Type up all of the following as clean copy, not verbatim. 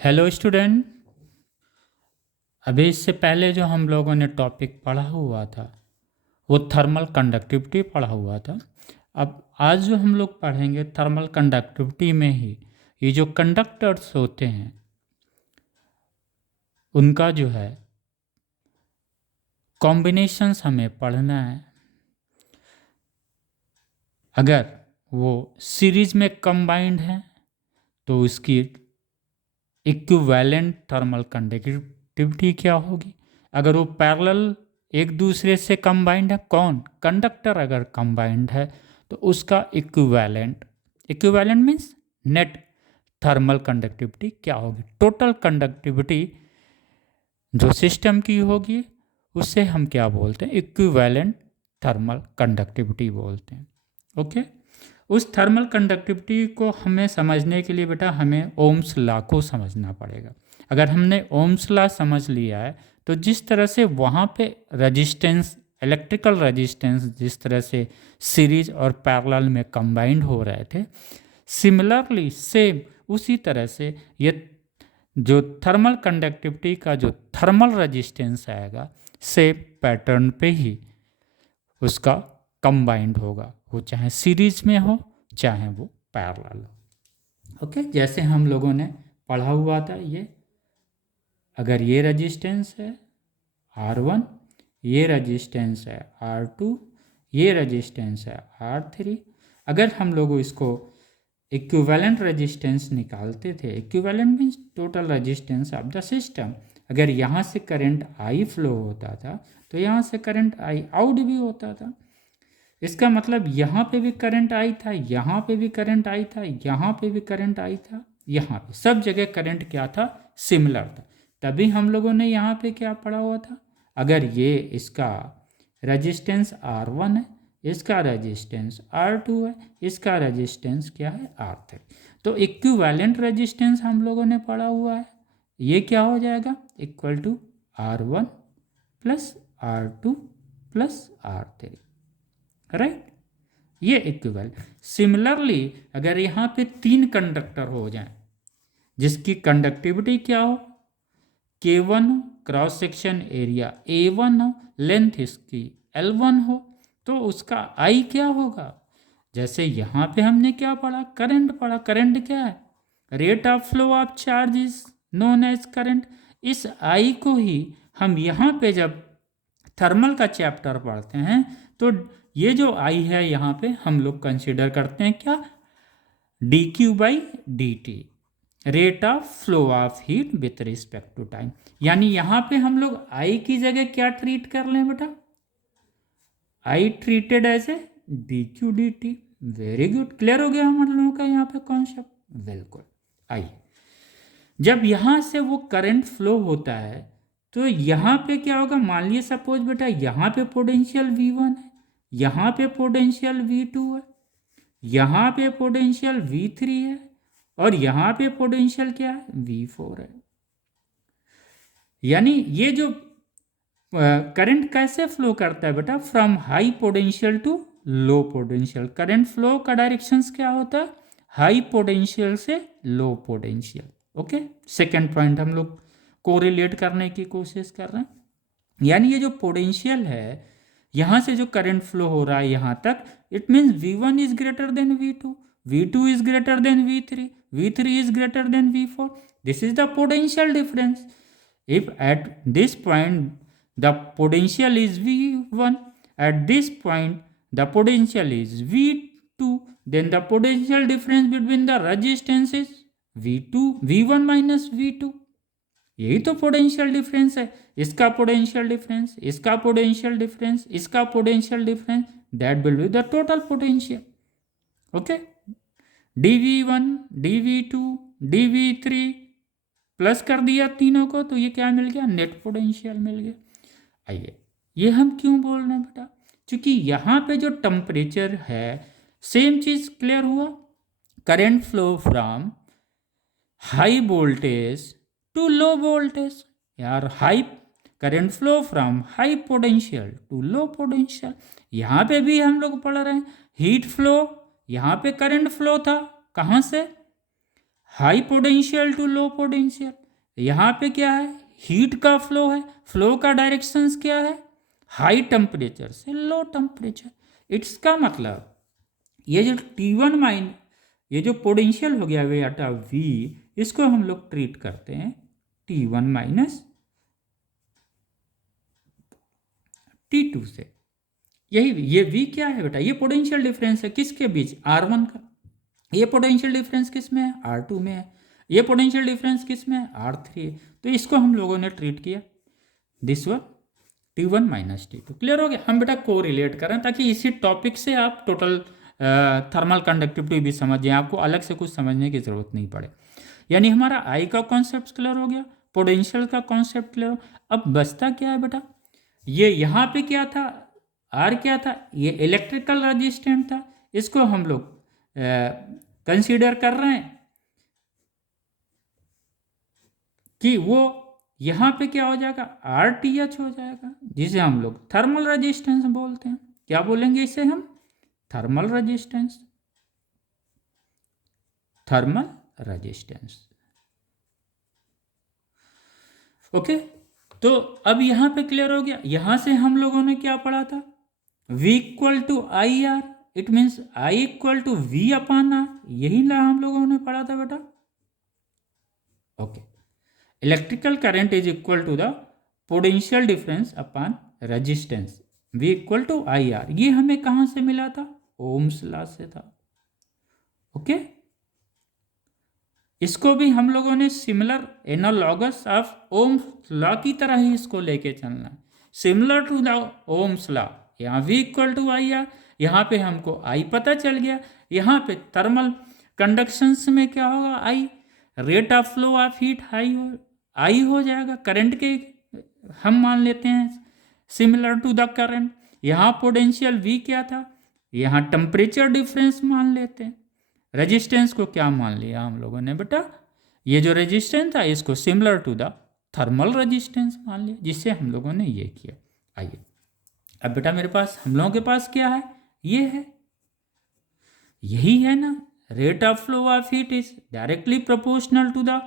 Hello student. अभी इससे पहले जो हम लोगों ने टॉपिक पढ़ा हुआ था वो थर्मल कंडक्टिविटी पढ़ा हुआ था। अब आज जो हम लोग पढ़ेंगे थर्मल कंडक्टिविटी में ही ये जो कंडक्टर्स होते हैं उनका जो है कॉम्बिनेशंस हमें पढ़ना है। अगर वो सीरीज में कंबाइंड है तो उसकी इक्विवेलेंट थर्मल कंडक्टिविटी क्या होगी। अगर वो पैरेलल एक दूसरे से कंबाइंड है, कौन कंडक्टर अगर कंबाइंड है तो उसका equivalent means net thermal conductivity क्या होगी। टोटल कंडक्टिविटी जो सिस्टम की होगी उससे हम क्या बोलते हैं, इक्विवेलेंट थर्मल कंडक्टिविटी बोलते हैं। ओके, उस थर्मल कंडक्टिविटी को हमें समझने के लिए बेटा हमें ओम्स लॉ को समझना पड़ेगा। अगर हमने ओम्स लॉ समझ लिया है तो जिस तरह से वहाँ पे रजिस्टेंस, इलेक्ट्रिकल रजिस्टेंस जिस तरह से सीरीज और पैरेलल में कंबाइंड हो रहे थे, सिमिलरली सेम उसी तरह से ये जो थर्मल कंडक्टिविटी का जो थर्मल रजिस्टेंस आएगा सेम पैटर्न पे ही उसका कंबाइंड होगा, वो चाहे सीरीज में हो चाहे वो पैरेलल हो। ओके, जैसे हम लोगों ने पढ़ा हुआ था, ये अगर ये रजिस्टेंस है R1, ये रजिस्टेंस है R2, ये रजिस्टेंस है R3। अगर हम लोग इसको इक्विवेलेंट रेजिस्टेंस निकालते थे, equivalent means total resistance of the system, अगर यहाँ से करंट I फ्लो होता था तो यहाँ से करंट I आउट भी होता था। इसका मतलब यहाँ पे भी करंट आई था, यहाँ पे भी करंट आई था, यहाँ पे भी करंट आई था, यहाँ पे सब जगह करंट क्या था, सिमिलर था। तभी हम लोगों ने यहाँ पे क्या पढ़ा हुआ था, अगर ये इसका रेजिस्टेंस R1 है, इसका रेजिस्टेंस R2 है, इसका रेजिस्टेंस क्या है R3, तो इक्विवेलेंट रेजिस्टेंस हम लोगों ने पढ़ा हुआ है। ये क्या हो जाएगा, equal to R1 plus R2 plus R3, right. ये इक्विवेलेंट। सिमिलरली अगर यहाँ पे 3 कंडक्टर हो जाएं जिसकी कंडक्टिविटी क्या हो, K1 हो, क्रॉस सेक्शन एरिया A1 हो, लेंथ इसकी L1 हो, तो उसका I क्या होगा। जैसे यहाँ पे हमने क्या पढ़ा, करंट पढ़ा। करंट क्या है, rate of flow of charge is known as current. इस I को ही हम यहाँ पे जब थर्मल का चैप्टर पढ़ते हैं तो ये जो I है यहाँ पे हम लोग कंसिडर करते हैं क्या, dQ/dt, rate of flow of heat with respect to time. यानी यहाँ पे हम लोग I की जगह क्या ट्रीट कर लें बेटा, I treated as a dQ/dt। Very good, clear हो गया हम लोगों का यहाँ पे कॉन्सेप्ट, बिल्कुल। I जब यहाँ से वो करंट फ्लो होता है तो यहाँ पे क्या होगा, मान लीजिए सपोज बेटा यहाँ पे पोटेंशियल V1 है, यहाँ पे पोटेंशियल V2 है, यहाँ पे पोटेंशियल V3 है और यहाँ पे पोटेंशियल क्या है, V4 है। यानी ये जो करंट कैसे फ्लो करता है बेटा, from high potential to low potential. Current flow का डायरेक्शंस क्या होता है, हाई पोटेंशियल से low potential. Okay, second point हम लोग कोरिलेट करने की कोशिश कर रहे हैं। यानी ये जो पोटेंशियल है, यहाँ से जो करंट फ्लो हो रहा है यहाँ तक, it means V1 is greater than V2, V2 is greater than V3, V3 is greater than V4। This is the potential difference. If at this point the potential is V1, at this point the potential is V2, then the potential difference between the resistance is V1 minus V2। यही तो potential difference है, इसका potential difference, इसका potential difference, इसका potential difference, that will be the total potential. Okay, dV1 dV2 dV3 plus कर दिया तीनों को तो ये क्या मिल गया, नेट पोटेंशियल मिल गया। आइए, ये हम क्यों बोल रहे हैं बेटा, क्योंकि यहाँ पे जो टेम्परेचर है, सेम चीज क्लियर हुआ, current flow from high voltage to low voltage. यार high current flow from high potential to low potential. यहाँ पे भी हम लोग पढ़ रहे हैं हीट फ्लो, यहाँ पे करंट फ्लो था कहाँ से, high potential to low potential, यहाँ पे क्या है, हीट का फ्लो है, फ्लो का डायरेक्शंस क्या है, हाई टेम्परेचर से लो टेम्परेचर। इट्स का मतलब ये जो T1 माइन, ये जो पोटेंशियल हो गया बेटा V, इसको हम लोग ट्रीट करते हैं T1 माइनस T2 से। यही ये V क्या है बेटा, ये पोटेंशियल डिफरेंस है किसके बीच, R1 का। ये पोटेंशियल डिफरेंस किस में है, R2 में है। ये पोटेंशियल डिफरेंस किस में है, R3 है। तो इसको हम लोगों ने ट्रीट किया this one T1 minus T2। Clear हो गया। हम बेटा को रिलेट करें ताकि इसी टॉपिक से आप टोटल थर्मल कंडक्टिविटी भी समझें, आपको अलग से कुछ समझने की ज़रूरत नहीं पड़े। यानी हमारा I का कॉन्सेप्ट क्लियर हो गया, पोटेंशियल का कॉन्सेप्ट क्लियर हो। अब बचता क्या है बेटा, ये यहाँ पे क्या था, R क्या था, ये इलेक्ट्रिकल रेजिस्टेंट था। इसको हम लोग कंसीडर कर रहे हैं कि वो यहाँ पे क्या हो जाएगा, RTH हो जाएगा, जिसे हम लोग थर्मल रेजिस्टेंस बोलते हैं। क्या बोलेंगे इसे हम, thermal resistance, thermal resistance. Okay, तो अब यहाँ पे क्लियर हो गया। यहाँ से हम लोगों ने क्या पढ़ा था, V equal to I R, it means I equal to V upon R, यही ला हम लोगों ने पढ़ा था बेटा। Okay, electrical current is equal to the potential difference upon resistance, V equal to I R. ये हमें कहाँ से मिला था, ओम्स लॉ से था। ओके, इसको भी हम लोगों ने similar analogous of Ohm's law की तरह ही इसको लेके चलना है, similar to the Ohm's law. यहाँ V equal to I R, यहाँ पे हमको I पता चल गया। यहाँ पे थर्मल कंडक्शंस में क्या होगा, I rate of flow of heat I हो जाएगा। करंट के हम मान लेते हैं सिमिलर टू द करंट। यहाँ पोटेंशियल V क्या था, यहाँ टेम्परेचर डिफरेंस मान लेते हैं। रेजिस्टेंस को क्या मान लिया हम लोगों ने बेटा, ये जो रेजिस्टेंस था इसको similar to the thermal resistance मान लिया, जिससे हम लोगों ने ये किया। आइए अब बेटा मेरे पास, हम लोगों के पास क्या है, ये है, यही है ना, rate of flow of heat is directly proportional to the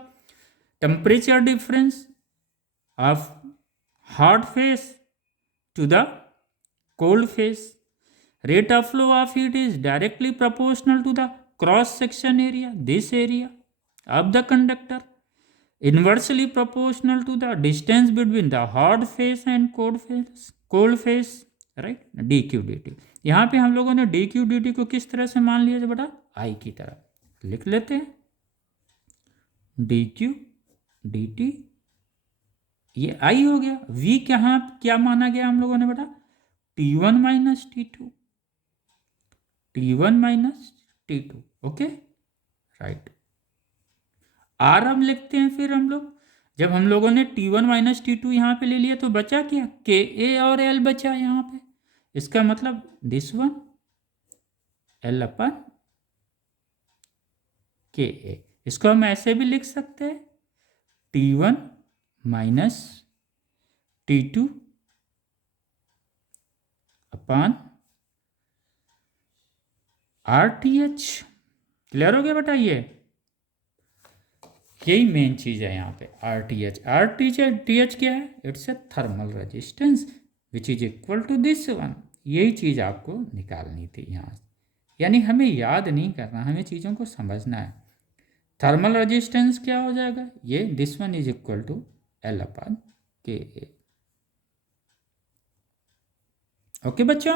temperature difference of hot face to the cold face. Rate of flow of heat is directly proportional to the cross section area, this area of the conductor, inversely proportional to the distance between the hot face and cold face, right, dq dt। यहाँ पे हम लोगों ने dq dt को किस तरह से मान लिया बेटा, I की तरह लिख लेते हैं, dq dt ये I हो गया। V क्या माना गया हम लोगों ने बेटा, T1 minus T2, T1 minus T2। Okay right, R अब लिखते हैं फिर हम लोग। जब हम लोगों ने T1 माइनस T2 यहाँ पे ले लिया तो बचा क्या, KA और L बचा यहाँ पे। इसका मतलब this one L upon KA। इसको हम ऐसे भी लिख सकते हैं, T1 माइनस T2 अपान RTH। क्लियर हो गया बेटा, ये यही मेन चीज़ है यहाँ पे, RTH क्या है, it's a thermal resistance which is equal to this one. यही चीज़ आपको निकालनी थी यहाँ से, यानी हमें याद नहीं करना, हमें चीज़ों को समझना है। थर्मल रेजिस्टेंस क्या हो जाएगा, ये this one is equal to L upon KA। Okay बच्चों,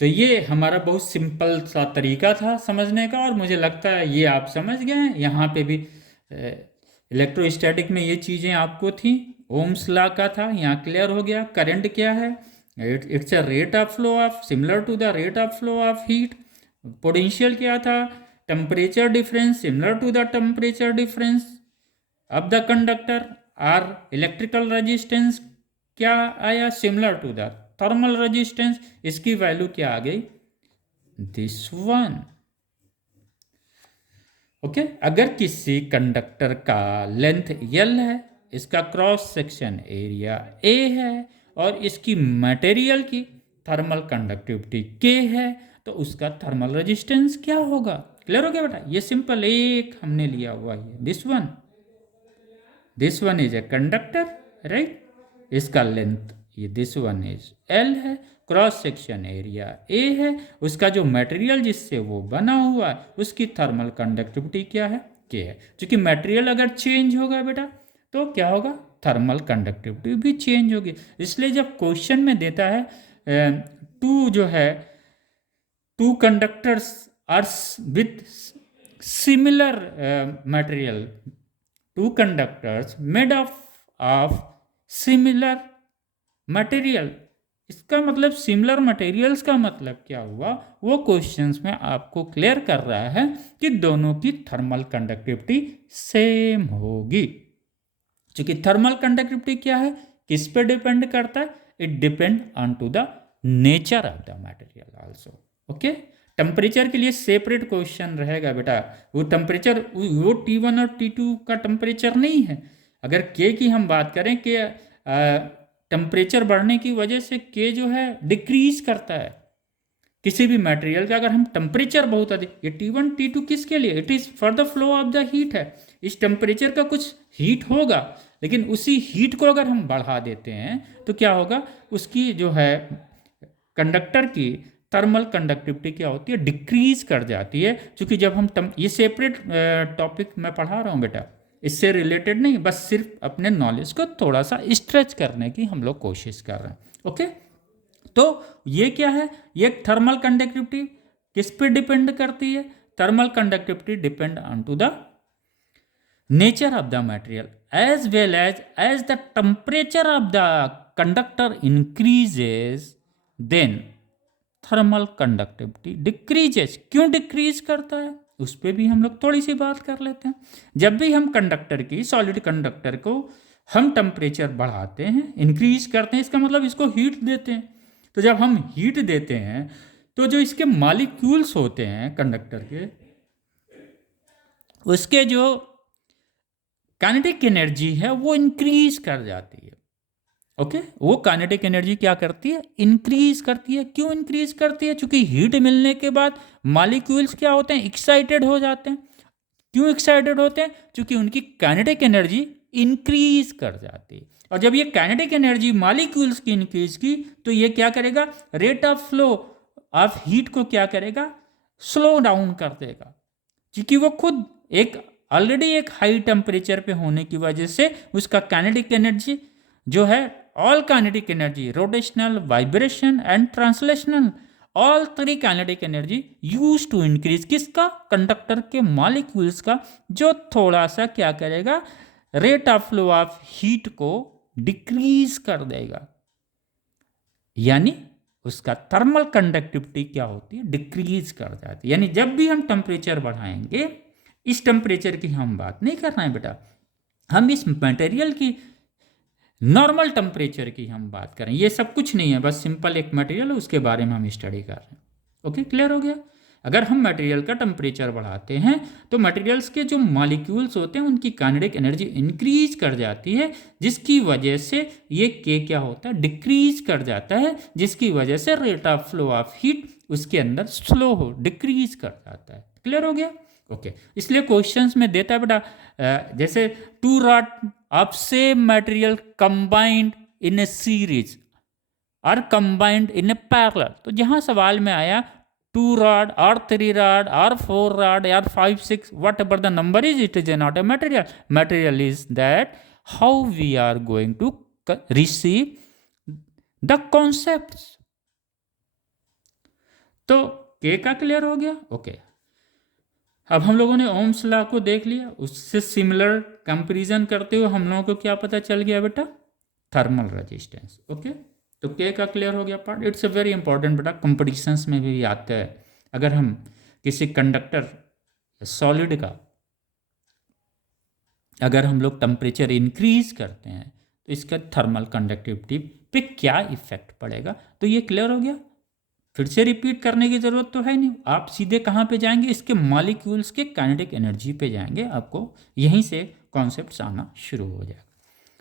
तो ये हमारा बहुत सिंपल सा तरीका था समझने का, और मुझे लगता है ये आप समझ गए हैं। यहाँ पे भी इलेक्ट्रोस्टैटिक में ये चीज़ें आपको थी, ओम्स लॉ का था, यहाँ क्लियर हो गया। करंट क्या है, it's a rate of flow of, similar to the rate of flow of heat. Potential क्या था, temperature difference, similar to the temperature difference of the conductor. और इलेक्ट्रिकल रेजिस्टेंस क्या आया, similar to the thermal resistance. इसकी value क्या आ गई, this one. Okay, अगर किसी कंडक्टर का लेंथ L है, इसका क्रॉस सेक्शन एरिया A है, और इसकी मटेरियल की थर्मल कंडक्टिविटी K है, तो उसका थर्मल रेजिस्टेंस क्या होगा, क्लियर हो गया बेटा? ये सिंपल एक हमने लिया हुआ है, this one is a conductor, right? इसका लेंथ ये दिस वन इज एल है, क्रॉस सेक्शन एरिया ए है, उसका जो मटेरियल जिससे वो बना हुआ है उसकी थर्मल कंडक्टिविटी क्या है, के है। क्योंकि मटेरियल अगर चेंज होगा बेटा तो क्या होगा, थर्मल कंडक्टिविटी भी चेंज होगी। इसलिए जब क्वेश्चन में देता है टू जो है two conductors are with similar material, two conductors made of similar material, इसका मतलब सिमिलर मटेरियल्स का मतलब क्या हुआ, वो क्वेश्चंस में आपको क्लियर कर रहा है कि दोनों की थर्मल कंडक्टिविटी सेम होगी। क्योंकि थर्मल कंडक्टिविटी क्या है, किस पे डिपेंड करता है, it depend on to the nature of the material also. Okay, temperature के लिए सेपरेट क्वेश्चन रहेगा बेटा, वो टेम्परेचर वो T1 और T2 का टेम्परेचर नहीं है। अगर के की हम बात करें कि टेम्परेचर बढ़ने की वजह से के जो है डिक्रीज करता है किसी भी मटेरियल का, अगर हम टेम्परेचर बहुत अधिक, ये T1 T2 किसके लिए, it is for the flow of the heat है। इस टेम्परेचर का कुछ हीट होगा, लेकिन उसी हीट को अगर हम बढ़ा देते हैं तो क्या होगा, उसकी जो है कंडक्टर की थर्मल कंडक्टिविटी क्या होती है, डिक्रीज कर जाती है। क्योंकि जब हम ये सेपरेट टॉपिक मैं पढ़ा रहा हूँ बेटा, इससे रिलेटेड नहीं, बस सिर्फ अपने नॉलेज को थोड़ा सा स्ट्रेच करने की हम लोग कोशिश कर रहे हैं। ओके, तो ये क्या है, ये थर्मल कंडक्टिविटी किस पे डिपेंड करती है, thermal conductivity depend on to the nature of the material as well as the temperature of the conductor increases then thermal conductivity decreases. क्यों डिक्रीज करता है उस पर भी हम लोग थोड़ी सी बात कर लेते हैं। जब भी हम कंडक्टर की, सॉलिड कंडक्टर को हम टेम्परेचर बढ़ाते हैं, इंक्रीज करते हैं, इसका मतलब इसको हीट देते हैं। तो जब हम हीट देते हैं तो जो इसके मॉलिक्यूल्स होते हैं कंडक्टर के, उसके जो काइनेटिक एनर्जी है वो इंक्रीज कर जाती है। ओके, वो काइनेटिक एनर्जी क्या करती है, इंक्रीज करती है। क्यों इंक्रीज करती है, क्योंकि हीट मिलने के बाद मॉलिक्यूल्स क्या होते हैं, एक्साइटेड हो जाते हैं। क्यों एक्साइटेड होते हैं, क्योंकि उनकी काइनेटिक एनर्जी इंक्रीज कर जाती है। और जब ये काइनेटिक एनर्जी मॉलिक्यूल्स की इंक्रीज की तो ये क्या करेगा, rate of flow of heat को क्या करेगा, स्लो डाउन कर देगा। क्योंकि वो खुद ऑलरेडी एक हाई टेम्परेचर पे होने की वजह से उसका काइनेटिक एनर्जी जो है, all kinetic energy, rotational, vibration and translational, all three kinetic energy use to increase किसका, कंडक्टर के मॉलिक्यूल्स का, जो थोड़ा सा क्या करेगा, rate of flow of heat को डिक्रीज कर देगा। यानी उसका थर्मल कंडक्टिविटी क्या होती है, डिक्रीज कर जाती है। यानी जब भी हम टेम्परेचर बढ़ाएंगे, इस टेम्परेचर की हम बात नहीं कर रहे हैं बेटा, हम इस मटेरियल की नॉर्मल टेम्परेचर की हम बात करें। ये सब कुछ नहीं है, बस सिंपल एक मटेरियल है, उसके बारे में हम स्टडी कर रहे हैं। ओके, क्लियर हो गया? अगर हम मटेरियल का टेम्परेचर बढ़ाते हैं तो मटेरियल्स के जो मॉलिक्यूल्स होते हैं उनकी काइनेटिक एनर्जी इंक्रीज कर जाती है, जिसकी वजह से ये के क्या होता है, डिक्रीज कर जाता है, जिसकी वजह से rate of flow of heat उसके अंदर स्लो हो, डिक्रीज कर जाता है। क्लियर हो गया? ओके, इसलिए क्वेश्चंस में देता है बेटा, जैसे two rod of same material combined in a series और कंबाइंड इन ए पैरेलल। तो जहां सवाल में आया 2 rod or 3 rod or 4 rod or 5 6 whatever the number is, it is not a material. Material is that how we are going to receive the concepts. तो के का clear हो गया? ओके, अब हम लोगों ने ओम्स लॉ को देख लिया, उससे सिमिलर कंपैरिजन करते हुए हम लोगों को क्या पता चल गया बेटा, थर्मल रेजिस्टेंस। ओके, तो के का क्लियर हो गया part. It's a very important बेटा, कंपटीशंस में भी आता है। अगर हम किसी कंडक्टर सॉलिड का अगर हम लोग टेम्परेचर इंक्रीज करते हैं तो इसका थर्मल कंडक्टिविटी पे क्या इफेक्ट पड़ेगा, तो ये क्लियर हो गया। फिर से रिपीट करने की ज़रूरत तो है नहीं, आप सीधे कहाँ पे जाएंगे, इसके मॉलिक्यूल्स के काइनेटिक एनर्जी पे जाएंगे, आपको यहीं से कॉन्सेप्ट्स आना शुरू हो जाएगा।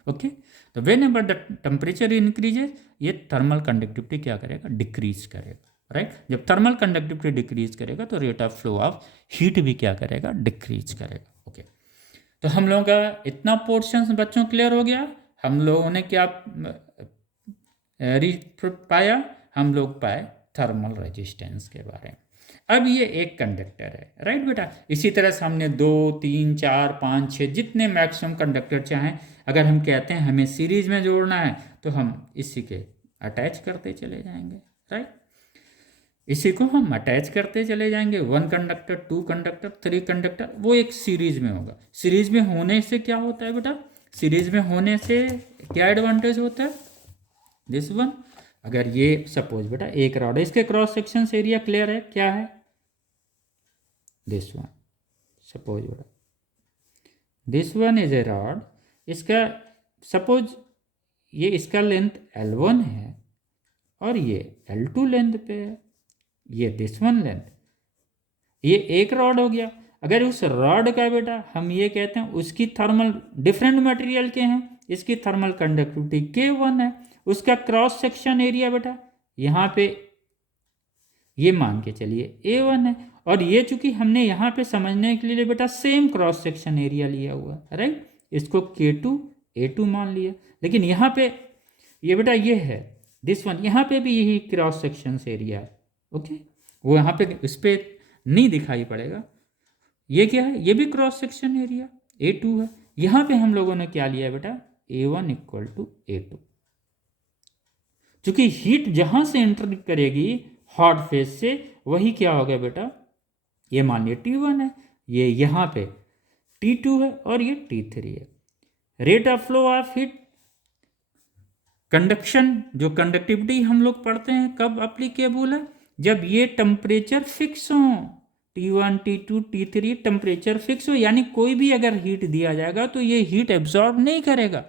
ओके, तो when ever the temperature increases, ये थर्मल कंडक्टिविटी क्या करेगा, डिक्रीज करेगा। राइट। जब थर्मल कंडक्टिविटी डिक्रीज करेगा तो rate of flow of heat भी क्या करेगा, डिक्रीज करेगा। ओके, तो हम लोगों का इतना पोर्शन बच्चों क्लियर हो गया। हम लोगों ने क्या पाया, हम लोग पाए थर्मल रेजिस्टेंस के बारे में। अब ये एक कंडक्टर है, राइट बेटा। इसी तरह से हमने 2, 3, 4, 5, 6 जितने मैक्सिमम कंडक्टर चाहें, अगर हम कहते हैं हमें सीरीज में जोड़ना है तो हम इसी के अटैच करते चले जाएंगे, राइट। इसी को हम अटैच करते चले जाएंगे। 1 कंडक्टर, 2 कंडक्टर, 3 कंडक्टर, वो एक सीरीज में होगा। सीरीज में होने से क्या होता है बेटा, सीरीज में होने से क्या एडवांटेज होता है, दिस वन। अगर ये सपोज बेटा एक रॉड है, इसके क्रॉस सेक्शन एरिया क्लियर है, क्या है, दिस वन। सपोज बेटा this one is a rod, इसका सपोज ये इसका लेंथ L1 है और ये L2 लेंथ पे है, ये दिस वन लेंथ, ये एक रॉड हो गया। अगर उस रॉड का बेटा हम ये कहते हैं उसकी थर्मल डिफरेंट मटेरियल के हैं, इसकी थर्मल कंडक्टिविटी K1 है, उसका क्रॉस सेक्शन एरिया बेटा यहाँ पे ये मान के चलिए A1 है, और ये चूंकि हमने यहाँ पे समझने के लिए बेटा सेम क्रॉस सेक्शन एरिया लिया हुआ है, राइट, इसको K2 A2 मान लिया। लेकिन यहाँ पे ये बेटा ये है दिस वन, यहाँ पे भी यही क्रॉस सेक्शन एरिया है, ओके। वो यहाँ पे इस पर नहीं दिखाई पड़ेगा, ये क्या है, ये भी क्रॉस सेक्शन एरिया A2 है। यहाँ पे हम लोगों ने क्या लिया है बेटा, A1 इक्वल टू A2। चूंकि हीट जहां से एंटर करेगी हॉट फेज से, वही क्या हो गया बेटा, ये मान लिया T1 है, ये यहाँ पे T2 है और ये T3 है। Rate of flow of heat, conduction जो कंडक्टिविटी हम लोग पढ़ते हैं कब अप्लीकेबल है, जब ये टेम्परेचर फिक्स हो, T1, T2, T3 temperature fix हो, यानी कोई भी अगर हीट दिया जाएगा तो ये हीट एब्जॉर्ब नहीं करेगा,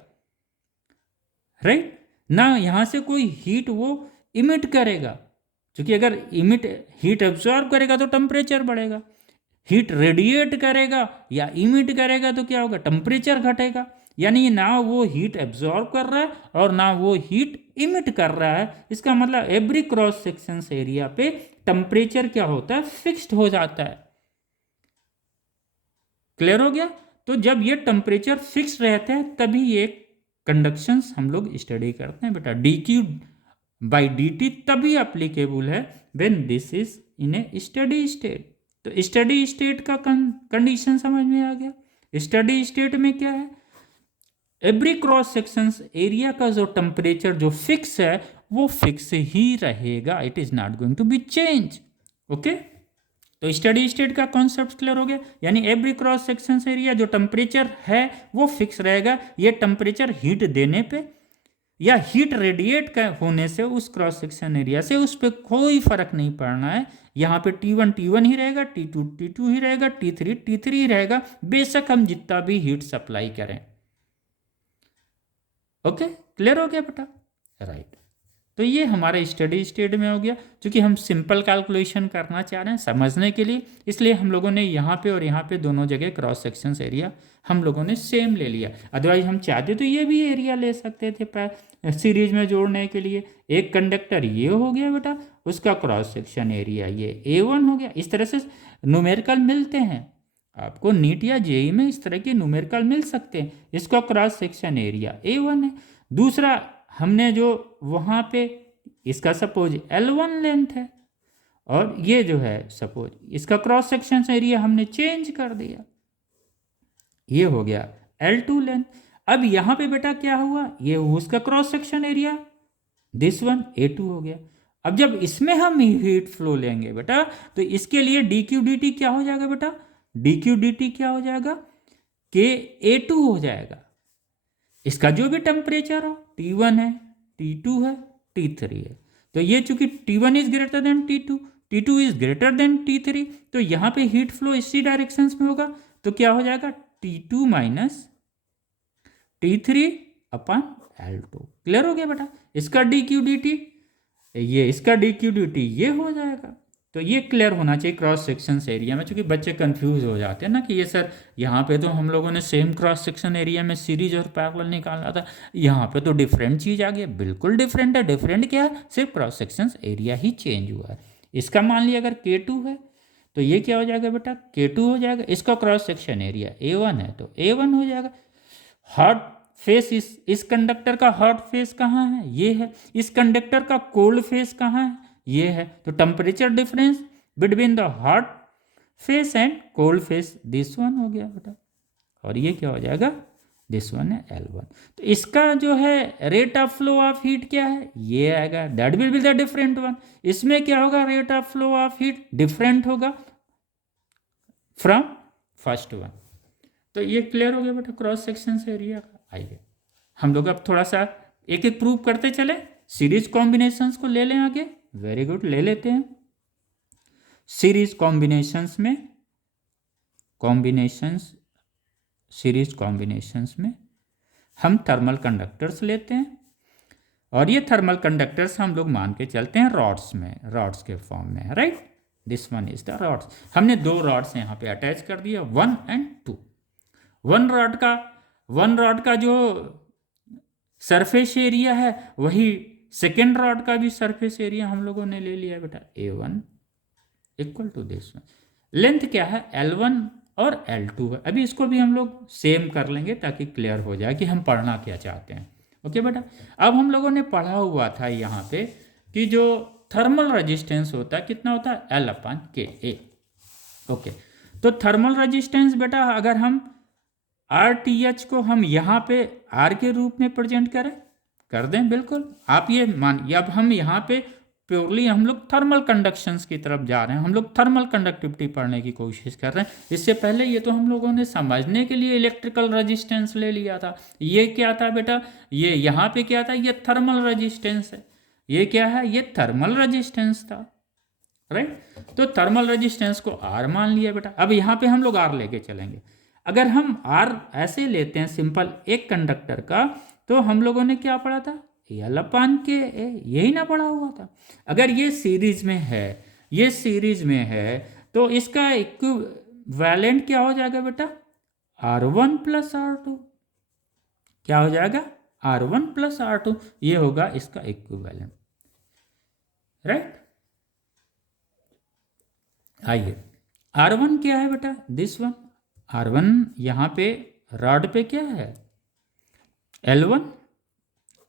राइट, ना यहाँ से कोई हीट वो इमिट करेगा। क्योंकि अगर इमिट हीट एब्जॉर्ब करेगा तो टेम्परेचर बढ़ेगा, हीट रेडिएट करेगा या इमिट करेगा तो क्या होगा, टेम्परेचर घटेगा। यानी ना वो हीट एब्जॉर्ब कर रहा है और ना वो हीट इमिट कर रहा है। इसका मतलब एवरी क्रॉस सेक्शन एरिया पे टेम्परेचर क्या होता है, फिक्स्ड हो जाता है। क्लियर हो गया। तो जब ये टेम्परेचर फिक्स रहते हैं तभी ये कंडक्शंस हम लोग स्टडी करते हैं बेटा। dq बाई dt तभी अप्लीकेबल है when this is in A steady state. तो स्टडी स्टेट का कंडीशन समझ में आ गया। स्टडी स्टेट में क्या है, एवरी क्रॉस सेक्शन एरिया का जो टेम्परेचर जो फिक्स है वो फिक्स ही रहेगा, it is not going to be change, okay. तो स्टडी स्टेट का कॉन्सेप्ट क्लियर हो गया। यानी एवरी क्रॉस सेक्शन एरिया जो टेम्परेचर है वो फिक्स रहेगा। ये टेम्परेचर हीट देने पे या हीट रेडिएट होने से उस क्रॉस सेक्शन एरिया से उस पर कोई फर्क नहीं पड़ना है। यहाँ पे T1 T1 ही रहेगा, T2 T2 ही रहेगा, T3 T3 ही रहेगा, बेशक हम जितना भी हीट सप्लाई करें, ओके। क्लियर हो गया बेटा, राइट। तो ये हमारा स्टडी स्टेट में हो गया। क्योंकि हम सिंपल कैलकुलेशन करना चाह रहे हैं समझने के लिए, इसलिए हम लोगों ने यहाँ पे और यहाँ पे दोनों जगह क्रॉस सेक्शन एरिया हम लोगों ने सेम ले लिया। अदरवाइज हम चाहते तो ये भी एरिया ले सकते थे सीरीज में जोड़ने के लिए। एक कंडक्टर ये हो गया बेटा, उसका क्रॉस सेक्शन एरिया ये A1 हो गया। इस तरह से न्यूमेरिकल मिलते हैं आपको, नीट या जेई में इस तरह के न्यूमेरिकल मिल सकते हैं। इसका क्रॉस सेक्शन एरिया A1 है। दूसरा हमने जो वहाँ पे इसका सपोज L1 लेंथ है और ये जो है सपोज इसका क्रॉस सेक्शन एरिया हमने चेंज कर दिया, ये हो गया L2 लेंथ। अब यहाँ पे बेटा क्या हुआ, ये उसका cross section area this one A2 हो गया। अब जब इसमें हम हीट फ्लो लेंगे बेटा तो इसके लिए dq dt क्या हो जाएगा बेटा, dq dt क्या हो जाएगा, KA2 हो जाएगा। इसका जो भी टेम्परेचर हो, T1 है, T2 है, T3 है। तो ये चूंकि T1 is greater than T2, T2 is greater than T3, तो यहाँ पे हीट फ्लो इसी डायरेक्शन में होगा। तो क्या हो जाएगा, T2 माइनस T3 अपन L2। क्लियर हो गया बेटा। इसका dq dt ये, इसका dq dt ये हो जाएगा। तो ये क्लियर होना चाहिए क्रॉस सेक्शन एरिया में, क्योंकि बच्चे कंफ्यूज हो जाते हैं ना कि ये सर यहाँ पे तो हम लोगों ने सेम क्रॉस सेक्शन एरिया में सीरीज और पैरेलल निकाला था, यहाँ पे तो डिफरेंट चीज़ आ गई। बिल्कुल डिफरेंट है। डिफरेंट क्या है, सिर्फ क्रॉस सेक्शन एरिया ही चेंज हुआ है। इसका मान लिया अगर K2 है तो ये क्या हो जाएगा बेटा, K2 हो जाएगा। इसका क्रॉस सेक्शन एरिया A1 है तो A1 हो जाएगा। हॉट फेस, इस कंडक्टर का हॉट फेस कहाँ है, ये है। इस कंडक्टर का कोल्ड फेस कहाँ है, ये है। तो temperature difference between the hot face and cold face, this one हो गया बेटा। और ये क्या हो जाएगा, दिस वन है L1। तो इसका जो है rate of flow of heat क्या है, ये आएगा, that will be the different one. इसमें क्या होगा, rate of flow of heat different होगा फ्रॉम फर्स्ट वन। तो ये क्लियर हो गया बेटा क्रॉस सेक्शन से एरिया का। आइए हम लोग अब थोड़ा सा एक एक प्रूव करते चले। सीरीज कॉम्बिनेशंस को ले लें आगे, वेरी गुड, ले लेते हैं। सीरीज कॉम्बिनेशंस में, सीरीज कॉम्बिनेशंस में हम थर्मल कंडक्टर्स लेते हैं, और ये थर्मल कंडक्टर्स हम लोग मान के चलते हैं रॉड्स में, रॉड्स के फॉर्म में, right. This one is the rods. हमने दो रॉड्स यहाँ पे अटैच कर दिया, 1 and 2। वन रॉड का जो सरफेस एरिया है वही सेकेंड रॉड का भी सरफेस एरिया हम लोगों ने ले लिया बेटा, A1 equal to this one. Length क्या है, L1 और L2 है। अभी इसको भी हम लोग सेम कर लेंगे ताकि क्लियर हो जाए कि हम पढ़ना क्या चाहते हैं। ओके बेटा, अब हम लोगों ने पढ़ा हुआ था यहाँ पे कि जो थर्मल रेजिस्टेंस होता है कितना होता है, L/Ka। ओके, तो थर्मल रेजिस्टेंस बेटा अगर हम RTH को हम यहाँ पे R के रूप में प्रेजेंट कर दें, बिल्कुल आप ये मान, अब हम यहाँ पे प्योरली हम लोग थर्मल कंडक्शंस की तरफ जा रहे हैं, हम लोग थर्मल कंडक्टिविटी पढ़ने की कोशिश कर रहे हैं। इससे पहले ये तो हम लोगों ने समझने के लिए इलेक्ट्रिकल रेजिस्टेंस ले लिया था। ये क्या था बेटा, ये यहाँ पे क्या था, ये थर्मल रेजिस्टेंस है। ये क्या है, ये थर्मल रेजिस्टेंस था, राइट। तो थर्मल रेजिस्टेंस को R मान लिया बेटा। अब यहाँ पे हम लोग R लेके चलेंगे। अगर हम R ऐसे लेते हैं सिंपल एक कंडक्टर का, तो हम लोगों ने क्या पढ़ा था, L/Ka, यही ना पढ़ा हुआ था। अगर ये सीरीज में है, ये सीरीज में है, तो इसका इक्विवेलेंट क्या हो जाएगा बेटा, R1 + R2। क्या हो जाएगा, R1 + R2, ये होगा इसका इक्विवेलेंट, राइट। आइए R1 क्या है बेटा, दिस वन। R1 यहाँ पे रॉड पे क्या है, L1।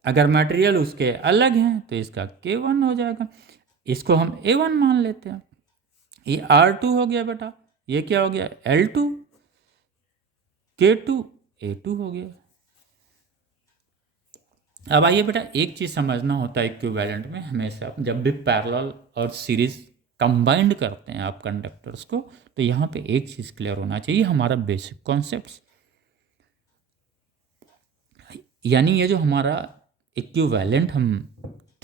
अगर मटेरियल उसके अलग हैं तो इसका K1 हो जाएगा। इसको हम A1 मान लेते हैं। ये R2 हो गया बेटा, ये क्या हो गया, L2, K2, A2 हो गया। अब आइए बेटा, एक चीज़ समझना होता है इक्विवेलेंट में हमेशा, जब भी पैरेलल और सीरीज कंबाइंड करते हैं आप कंडक्टर्स को, तो यहाँ पे एक चीज़ क्लियर होना चाहिए, हमारा बेसिक कॉन्सेप्ट्स। यानी ये जो हमारा इक्विवेलेंट हम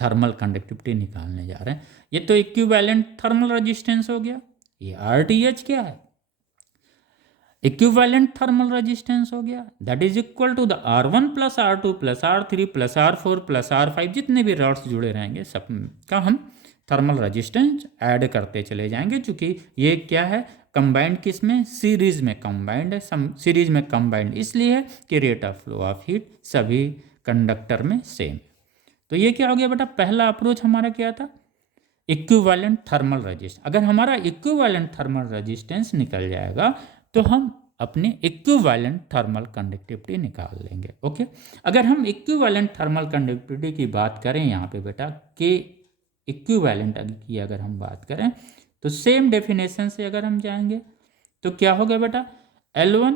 थर्मल कंडक्टिविटी निकालने जा रहे हैं, ये तो इक्विवेलेंट थर्मल रेजिस्टेंस हो गया। ये RTH क्या है, इक्विवेलेंट थर्मल रेजिस्टेंस हो गया, that is equal to the R1 + R2 + R3 + R4 + R5, जितने भी रॉड्स जुड़े रहेंगे सब का हम थर्मल रेजिस्टेंस ऐड करते चले जाएंगे। चूंकि ये क्या है, कंबाइंड किस में, सीरीज में कंबाइंड है। सीरीज में कंबाइंड इसलिए है कि rate of flow of heat सभी कंडक्टर में सेम। तो ये क्या हो गया बेटा, पहला अप्रोच हमारा क्या था, इक्विवेलेंट थर्मल रेजिस्टेंस। अगर हमारा इक्विवेलेंट थर्मल रेजिस्टेंस निकल जाएगा तो हम अपने इक्विवेलेंट थर्मल कंडक्टिविटी निकाल लेंगे। ओके, अगर हम इक्विवेलेंट थर्मल कंडक्टिविटी की बात करें यहाँ पे बेटा, के इक्विवेलेंट की अगर हम बात करें तो सेम डेफिनेशन से अगर हम जाएंगे तो क्या होगा बेटा, L1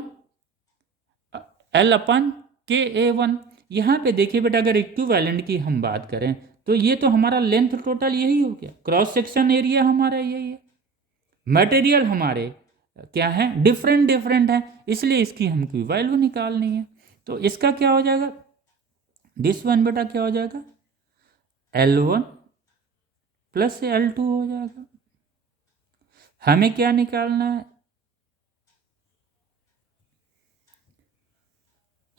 L/Ka1। यहाँ पे देखिए बेटा, अगर इक्विवेलेंट की हम बात करें तो ये तो हमारा लेंथ टोटल यही हो गया, क्रॉस सेक्शन एरिया हमारा यही है, मटेरियल हमारे क्या है, डिफरेंट है, इसलिए इसकी हमको वैल्यू निकालनी है। तो इसका क्या हो जाएगा, दिस वन बेटा क्या हो जाएगा, L1 + L2 हो जाएगा। हमें क्या निकालना है,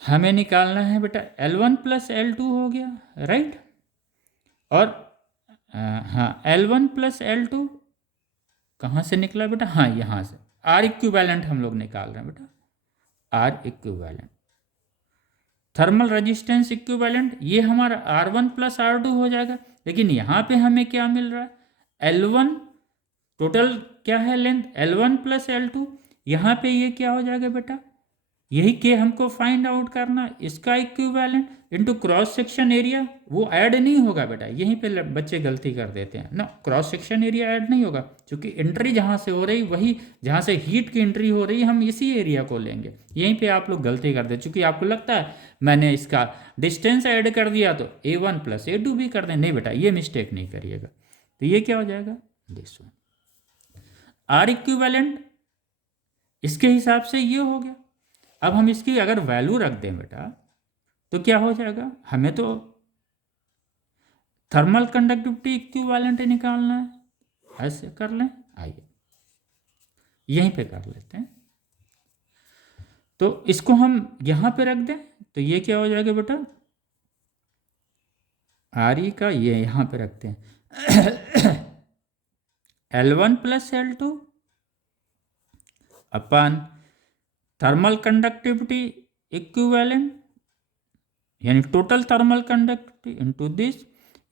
हमें निकालना है बेटा L1 + L2 हो गया, राइट। और हाँ, L1 + L2 कहाँ से निकला बेटा, हाँ यहाँ से, R इक्विवेलेंट हम लोग निकाल रहे हैं बेटा, R equivalent thermal resistance equivalent, ये हमारा R1 + R2 हो जाएगा। लेकिन यहाँ पे हमें क्या मिल रहा है, L1 टोटल क्या है लेंथ L1 प्लस L2, यहाँ पे ये क्या हो जाएगा बेटा, यही के हमको फाइंड आउट करना, इसका equivalent into cross section area, वो ऐड नहीं होगा बेटा, यहीं पे बच्चे गलती कर देते हैं ना, क्रॉस सेक्शन एरिया ऐड नहीं होगा, क्योंकि एंट्री जहाँ से हो रही वही, जहाँ से हीट की एंट्री हो रही हम इसी एरिया को लेंगे, यहीं पे आप लोग गलती कर दे, क्योंकि आपको लगता है मैंने इसका डिस्टेंस ऐड कर दिया तो A1 प्लस A2 भी कर दें, नहीं बेटा ये मिस्टेक नहीं करिएगा। तो ये क्या हो जाएगा, दिस वन आर इक्विवेलेंट, इसके हिसाब से ये हो गया। अब हम इसकी अगर वैल्यू रख दें बेटा तो क्या हो जाएगा, हमें तो थर्मल कंडक्टिविटी इक्विवेलेंट निकालना है, ऐसे कर लें, आइए यहीं पे कर लेते हैं। तो इसको हम यहां पे रख दें तो ये क्या हो जाएगा बेटा, आर ई का ये यहां पे रखते हैं L1 plus L2 upon thermal conductivity equivalent यानी total thermal conductivity into this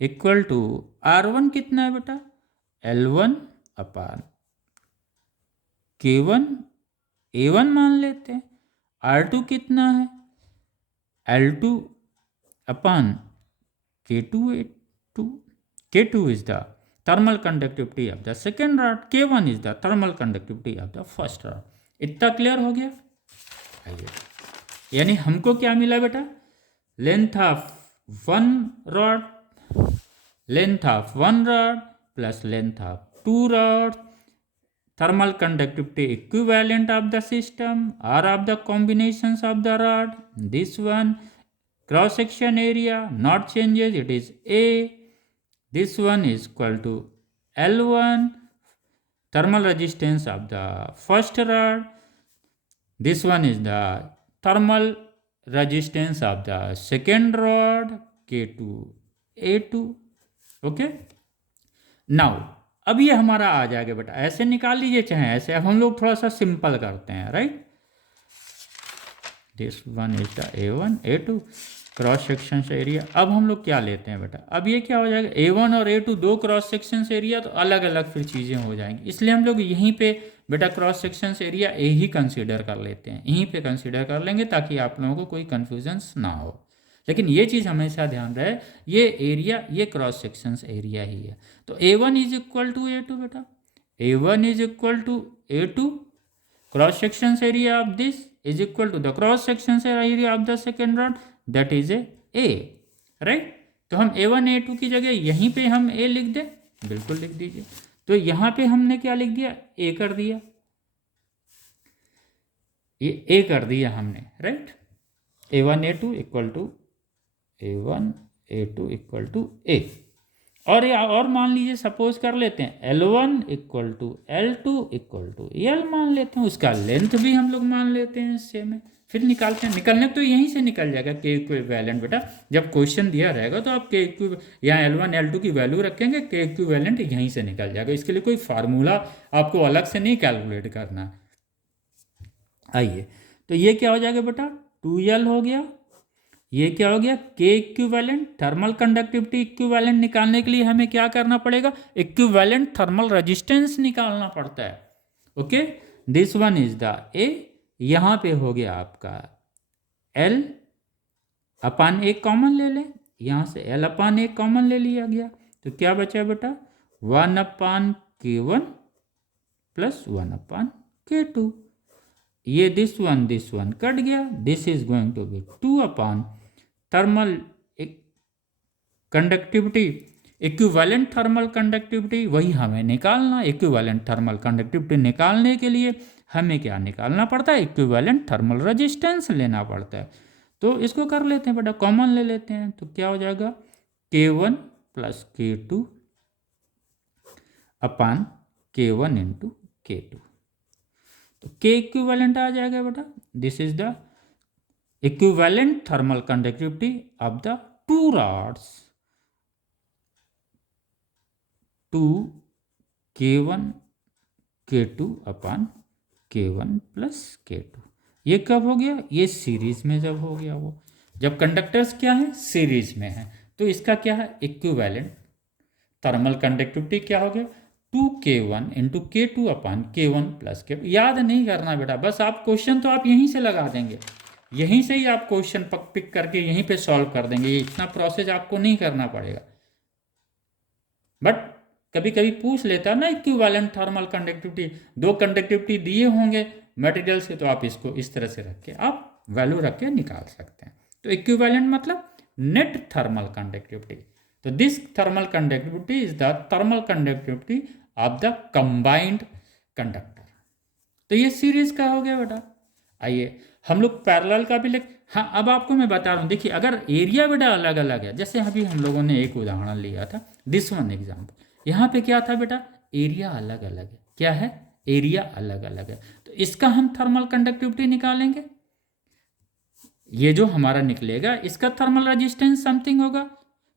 equal to R1 कितना है बेटा, L1 अपान K1 A1 मान लेते हैं, R2 कितना है, L2 upon K2 A2, K2 is the thermal conductivity of the second rod, K1 is the thermal conductivity of the first rod। इतना clear हो गया। आइए, यानी हमको क्या मिला बेटा, length of one rod, length of one rod plus length of two rod, thermal conductivity equivalent of the system or of the combinations of the rod, this one cross section area not changes, it is A, this one is equal to L1 thermal resistance of the first rod, this one is the thermal resistance of the second rod, K2 A2, okay। now अब ये हमारा आ जाएगा बेटा, ऐसे निकाल लीजिए चाहे ऐसे, अब हम लोग थोड़ा सा सिंपल करते हैं, right. This one is the A1 A2 cross section area. अब हम लोग क्या लेते हैं बेटा, अब ये क्या हो जाएगा, A1 और A2 दो क्रॉस सेक्शन एरिया, तो अलग अलग फिर चीज़ें हो जाएंगी, इसलिए हम लोग यहीं पे बेटा cross section area A he consider कर लेते हैं, यहीं पे कंसिडर कर लेंगे ताकि आप लोगों को कोई कन्फ्यूजन्स ना हो। लेकिन ये चीज़ हमेशा ध्यान रहे, ये एरिया ये क्रॉस सेक्शन एरिया ही है। तो A1 is equal to A2 बेटा, A1 is equal to A2 cross section area of this is equal to the cross section area of the second rod, that is A, right. तो हम A1 A2 की जगह यहीं पे हम A लिख दें, बिल्कुल लिख दीजिए। तो यहाँ पे हमने क्या लिख दिया, A कर दिया, ये A कर दिया हमने, right. A1 A2 equal to A1 A2 equal to A, और मान लीजिए सपोज कर लेते हैं L1 equal to L2 equal to L मान लेते हैं, उसका लेंथ भी हम लोग मान लेते हैं सेम है, फिर निकालते हैं, निकलने तो यहीं से निकल जाएगा के इक्विवेलेंट बेटा, जब क्वेश्चन दिया रहेगा तो आप के यहाँ L1 L2 की वैल्यू रखेंगे, के इक्विवेलेंट यहीं से निकल जाएगा, इसके लिए कोई फार्मूला आपको अलग से नहीं कैलकुलेट करना। आइए, तो ये क्या हो जाएगा बेटा, 2L हो गया, ये क्या हो गया, के इक्विवेलेंट। थर्मल कंडक्टिविटी इक्विवेलेंट निकालने के लिए हमें क्या करना पड़ेगा, इक्विवेलेंट थर्मल रेजिस्टेंस निकालना पड़ता है, okay. This one is the ए, यहाँ पे हो गया आपका L अपान एक कॉमन ले लें, यहाँ से L अपान एक कॉमन ले लिया गया, तो क्या बचा बेटा, 1 अपान K1 प्लस 1 अपान K2, ये दिस वन कट गया, this is going to be 2 upon thermal conductivity equivalent thermal conductivity, वही हमें निकालना। इक्विवेलेंट थर्मल कंडक्टिविटी निकालने के लिए हमें क्या निकालना पड़ता है, इक्विवेलेंट थर्मल रेजिस्टेंस लेना पड़ता है। तो इसको कर लेते हैं बेटा, कॉमन ले लेते हैं, तो क्या हो जाएगा, K1 plus K2 upon K1 into K2, तो K इक्विवेलेंट आ जाएगा बेटा, this is the equivalent thermal conductivity of the two rods, 2 K1 K2 upon K1 plus K2। ये कब हो गया, ये सीरीज में जब हो गया, वो जब कंडक्टर्स क्या है, सीरीज में है, तो इसका क्या है, इक्विवेलेंट थर्मल कंडक्टिविटी क्या हो गया, 2k1 इंटू K2 अपन K1 प्लस K। याद नहीं करना बेटा, बस आप क्वेश्चन तो आप यहीं से लगा देंगे, यहीं से ही आप क्वेश्चन पिक करके यहीं पे सॉल्व कर देंगे, ये इतना प्रोसेस आपको नहीं करना पड़ेगा। बट कभी कभी पूछ लेता है ना इक्विवेलेंट थर्मल कंडक्टिविटी, दो कंडक्टिविटी दिए होंगे मटेरियल से, तो आप इसको इस तरह से रख के आप वैल्यू रख के निकाल सकते हैं। तो इक्विवेलेंट मतलब नेट थर्मल कंडक्टिविटी। तो this thermal conductivity is the thermal conductivity of the combined conductor. तो ये सीरीज का हो गया बेटा। आइए हम लोग पैरेलल का भी लिख, हाँ अब आपको मैं बता रहा हूँ, देखिए अगर एरिया बेटा अलग अलग है, जैसे अभी हम लोगों ने एक उदाहरण लिया था, दिस वन एग्जाम्पल, यहाँ पे क्या था बेटा, एरिया अलग अलग है। क्या है, एरिया अलग अलग है, तो इसका हम थर्मल कंडक्टिविटी निकालेंगे। ये जो हमारा निकलेगा इसका थर्मल रेजिस्टेंस समथिंग होगा,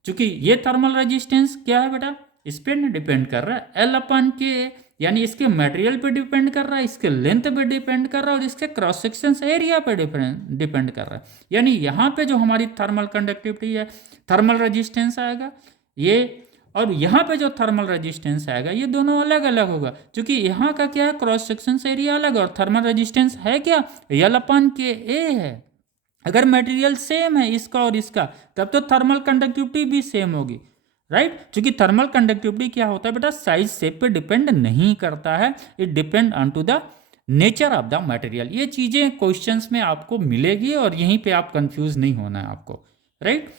क्योंकि ये थर्मल रेजिस्टेंस क्या है बेटा, इस पर डिपेंड कर रहा है, L/K, यानी इसके मटेरियल पे डिपेंड कर रहा है, इसके लेंथ पे डिपेंड कर रहा है, और इसके क्रॉस सेक्शन एरिया पे डिपेंड कर रहा है। यानी यहाँ पे जो हमारी थर्मल कंडक्टिविटी है, थर्मल रेजिस्टेंस आएगा ये, और यहाँ पे जो थर्मल रेजिस्टेंस आएगा ये दोनों अलग अलग होगा, क्योंकि यहाँ का क्या है, क्रॉस सेक्शन एरिया अलग, और थर्मल रेजिस्टेंस है क्या, L/Ka है। अगर मटेरियल सेम है इसका और इसका, तब तो थर्मल कंडक्टिविटी भी सेम होगी, राइट। क्योंकि थर्मल कंडक्टिविटी क्या होता है बेटा, साइज शेप पे डिपेंड नहीं करता है, it depend on to the nature of the material. ये चीजें क्वेश्चंस में आपको मिलेगी, और यहीं पे आप कंफ्यूज नहीं होना है आपको, राइट।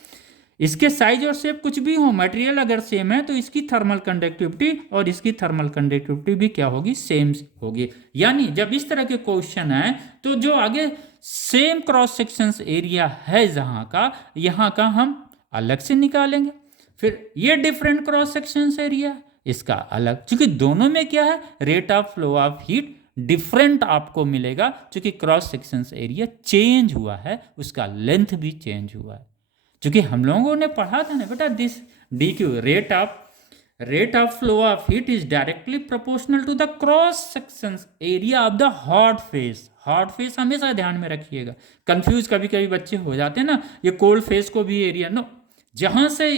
इसके साइज और शेप कुछ भी हो, मटेरियल अगर सेम है तो इसकी थर्मल कंडक्टिविटी और इसकी थर्मल कंडक्टिविटी भी क्या होगी, सेम होगी। यानी जब इस तरह के क्वेश्चन आए तो जो आगे सेम क्रॉस सेक्शन एरिया है जहां का, यहाँ का हम अलग से निकालेंगे। फिर ये डिफरेंट क्रॉस सेक्शन एरिया, इसका अलग, क्योंकि दोनों में क्या है, rate of flow of heat different आपको मिलेगा, क्योंकि क्रॉस सेक्शन एरिया चेंज हुआ है, उसका लेंथ भी चेंज हुआ है। क्योंकि हम लोगों ने पढ़ा था ना बेटा, this DQ rate of flow of heat is directly proportional to the cross section area of the hot face. Hot face हमेशा ध्यान में रखिएगा, कंफ्यूज कभी कभी बच्चे हो जाते हैं ना, ये कोल्ड फेस को भी एरिया, नो, जहां से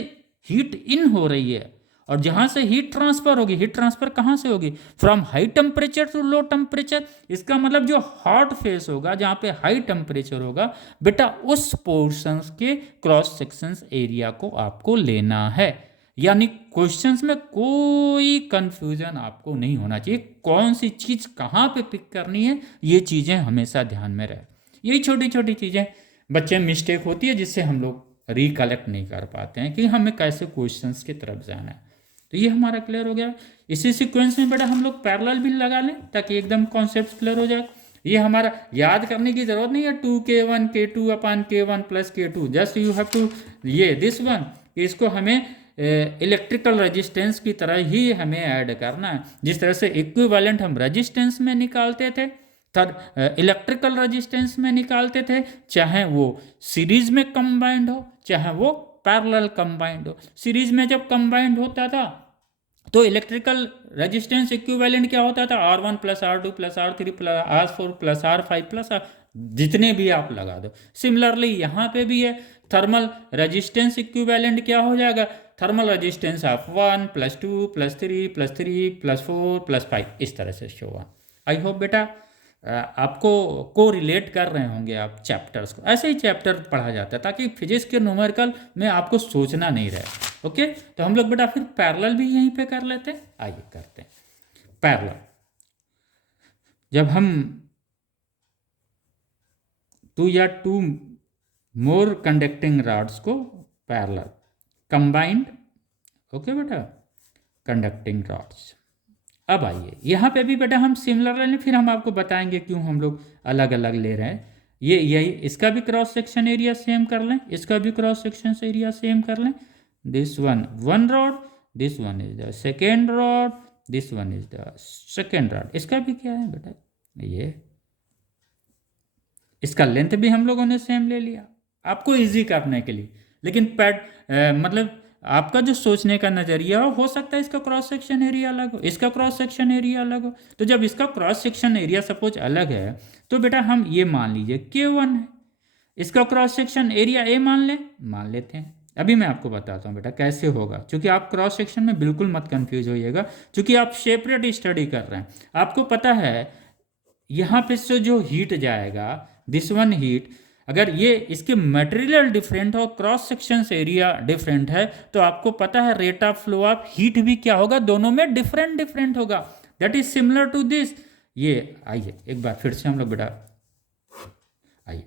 हीट इन हो रही है और जहां से हीट ट्रांसफर होगी, हीट ट्रांसफर कहां से होगी, from high temperature to low temperature. इसका मतलब जो हॉट फेस होगा, जहां पे हाई टेम्परेचर होगा बेटा, उस पोर्शन के क्रॉस सेक्शन एरिया को आपको लेना है। यानी क्वेश्चंस में कोई कंफ्यूजन आपको नहीं होना चाहिए, कौन सी चीज कहां पे पिक करनी है, ये चीजें हमेशा ध्यान में रहे। यही छोटी छोटी चीजें बच्चे मिस्टेक होती है, जिससे हम लोग रिकलेक्ट नहीं कर पाते हैं कि हमें कैसे क्वेश्चंस की तरफ जाना है। तो ये हमारा क्लियर हो गया। इसी सीक्वेंस में बेटा हम लोग पैरेलल भी लगा लें, ताकि एकदम कॉन्सेप्ट क्लियर हो जाए। ये हमारा याद करने की जरूरत नहीं है, 2k1 K2 upon K1 plus K2, just you have to, ये दिस वन, इसको हमें इलेक्ट्रिकल रेजिस्टेंस की तरह ही हमें ऐड करना है। जिस तरह से इक्विवेलेंट हम रेजिस्टेंस में निकालते थे, इलेक्ट्रिकल रेजिस्टेंस में निकालते थे, चाहे वो सीरीज में कंबाइंड हो, चाहे वो पैरेलल कंबाइंड हो। सीरीज में जब कंबाइंड होता था तो इलेक्ट्रिकल रेजिस्टेंस इक्विवेलेंट क्या होता था, R1 plus R2 plus R3 plus R4 plus R5 plus जितने भी आप लगा दो। सिमिलरली यहाँ पे भी है, थर्मल रेजिस्टेंस इक्विवेलेंट क्या हो जाएगा, thermal resistance of 1 plus 2 plus 3 plus 3 plus 4 plus 5, इस तरह से शो हुआ। आई होप बेटा आपको को रिलेट कर रहे होंगे आप चैप्टर्स को, ऐसे ही चैप्टर पढ़ा जाता है, ताकि फिजिक्स के न्यूमेरिकल में आपको सोचना नहीं रहे। ओके, तो हम लोग बेटा फिर पैरेलल भी यहीं पे कर लेते हैं। आइए करते हैं पैरेलल। जब हम 2 या 2 मोर कंडक्टिंग रॉड्स को पैरेलल कंबाइंड, ओके बेटा, कंडक्टिंग रॉड्स। अब आइए यहाँ पे भी बेटा हम सिमिलर ले लें, फिर हम आपको बताएंगे क्यों हम लोग अलग अलग ले रहे हैं। ये यही, इसका भी क्रॉस सेक्शन एरिया सेम कर लें, इसका भी क्रॉस सेक्शन एरिया सेम कर लें। This one rod, this one is the second rod, this one is the second rod. इसका भी क्या है बेटा, ये इसका लेंथ भी हम लोगों ने सेम ले लिया आपको इजी करने के लिए। लेकिन मतलब आपका जो सोचने का नजरिया हो सकता है इसका क्रॉस सेक्शन एरिया अलग हो, इसका क्रॉस सेक्शन एरिया अलग हो। तो जब इसका क्रॉस सेक्शन एरिया सपोज अलग है, तो बेटा हम ये मान लीजिए K1 है, इसका क्रॉस सेक्शन एरिया A मान लेते हैं। अभी मैं आपको बताता हूँ बेटा कैसे होगा, क्योंकि आप क्रॉस सेक्शन में बिल्कुल मत कंफ्यूज होइएगा, क्योंकि आप सेपरेट स्टडी कर रहे हैं। आपको पता है यहाँ पे से जो हीट जाएगा, दिस वन हीट, अगर ये इसके मटेरियल डिफरेंट हो, क्रॉस सेक्शन एरिया डिफरेंट है, तो आपको पता है rate of flow of heat भी क्या होगा, दोनों में डिफरेंट डिफरेंट होगा। That is similar to this. ये आइए एक बार फिर से हम लोग बेटा आइए,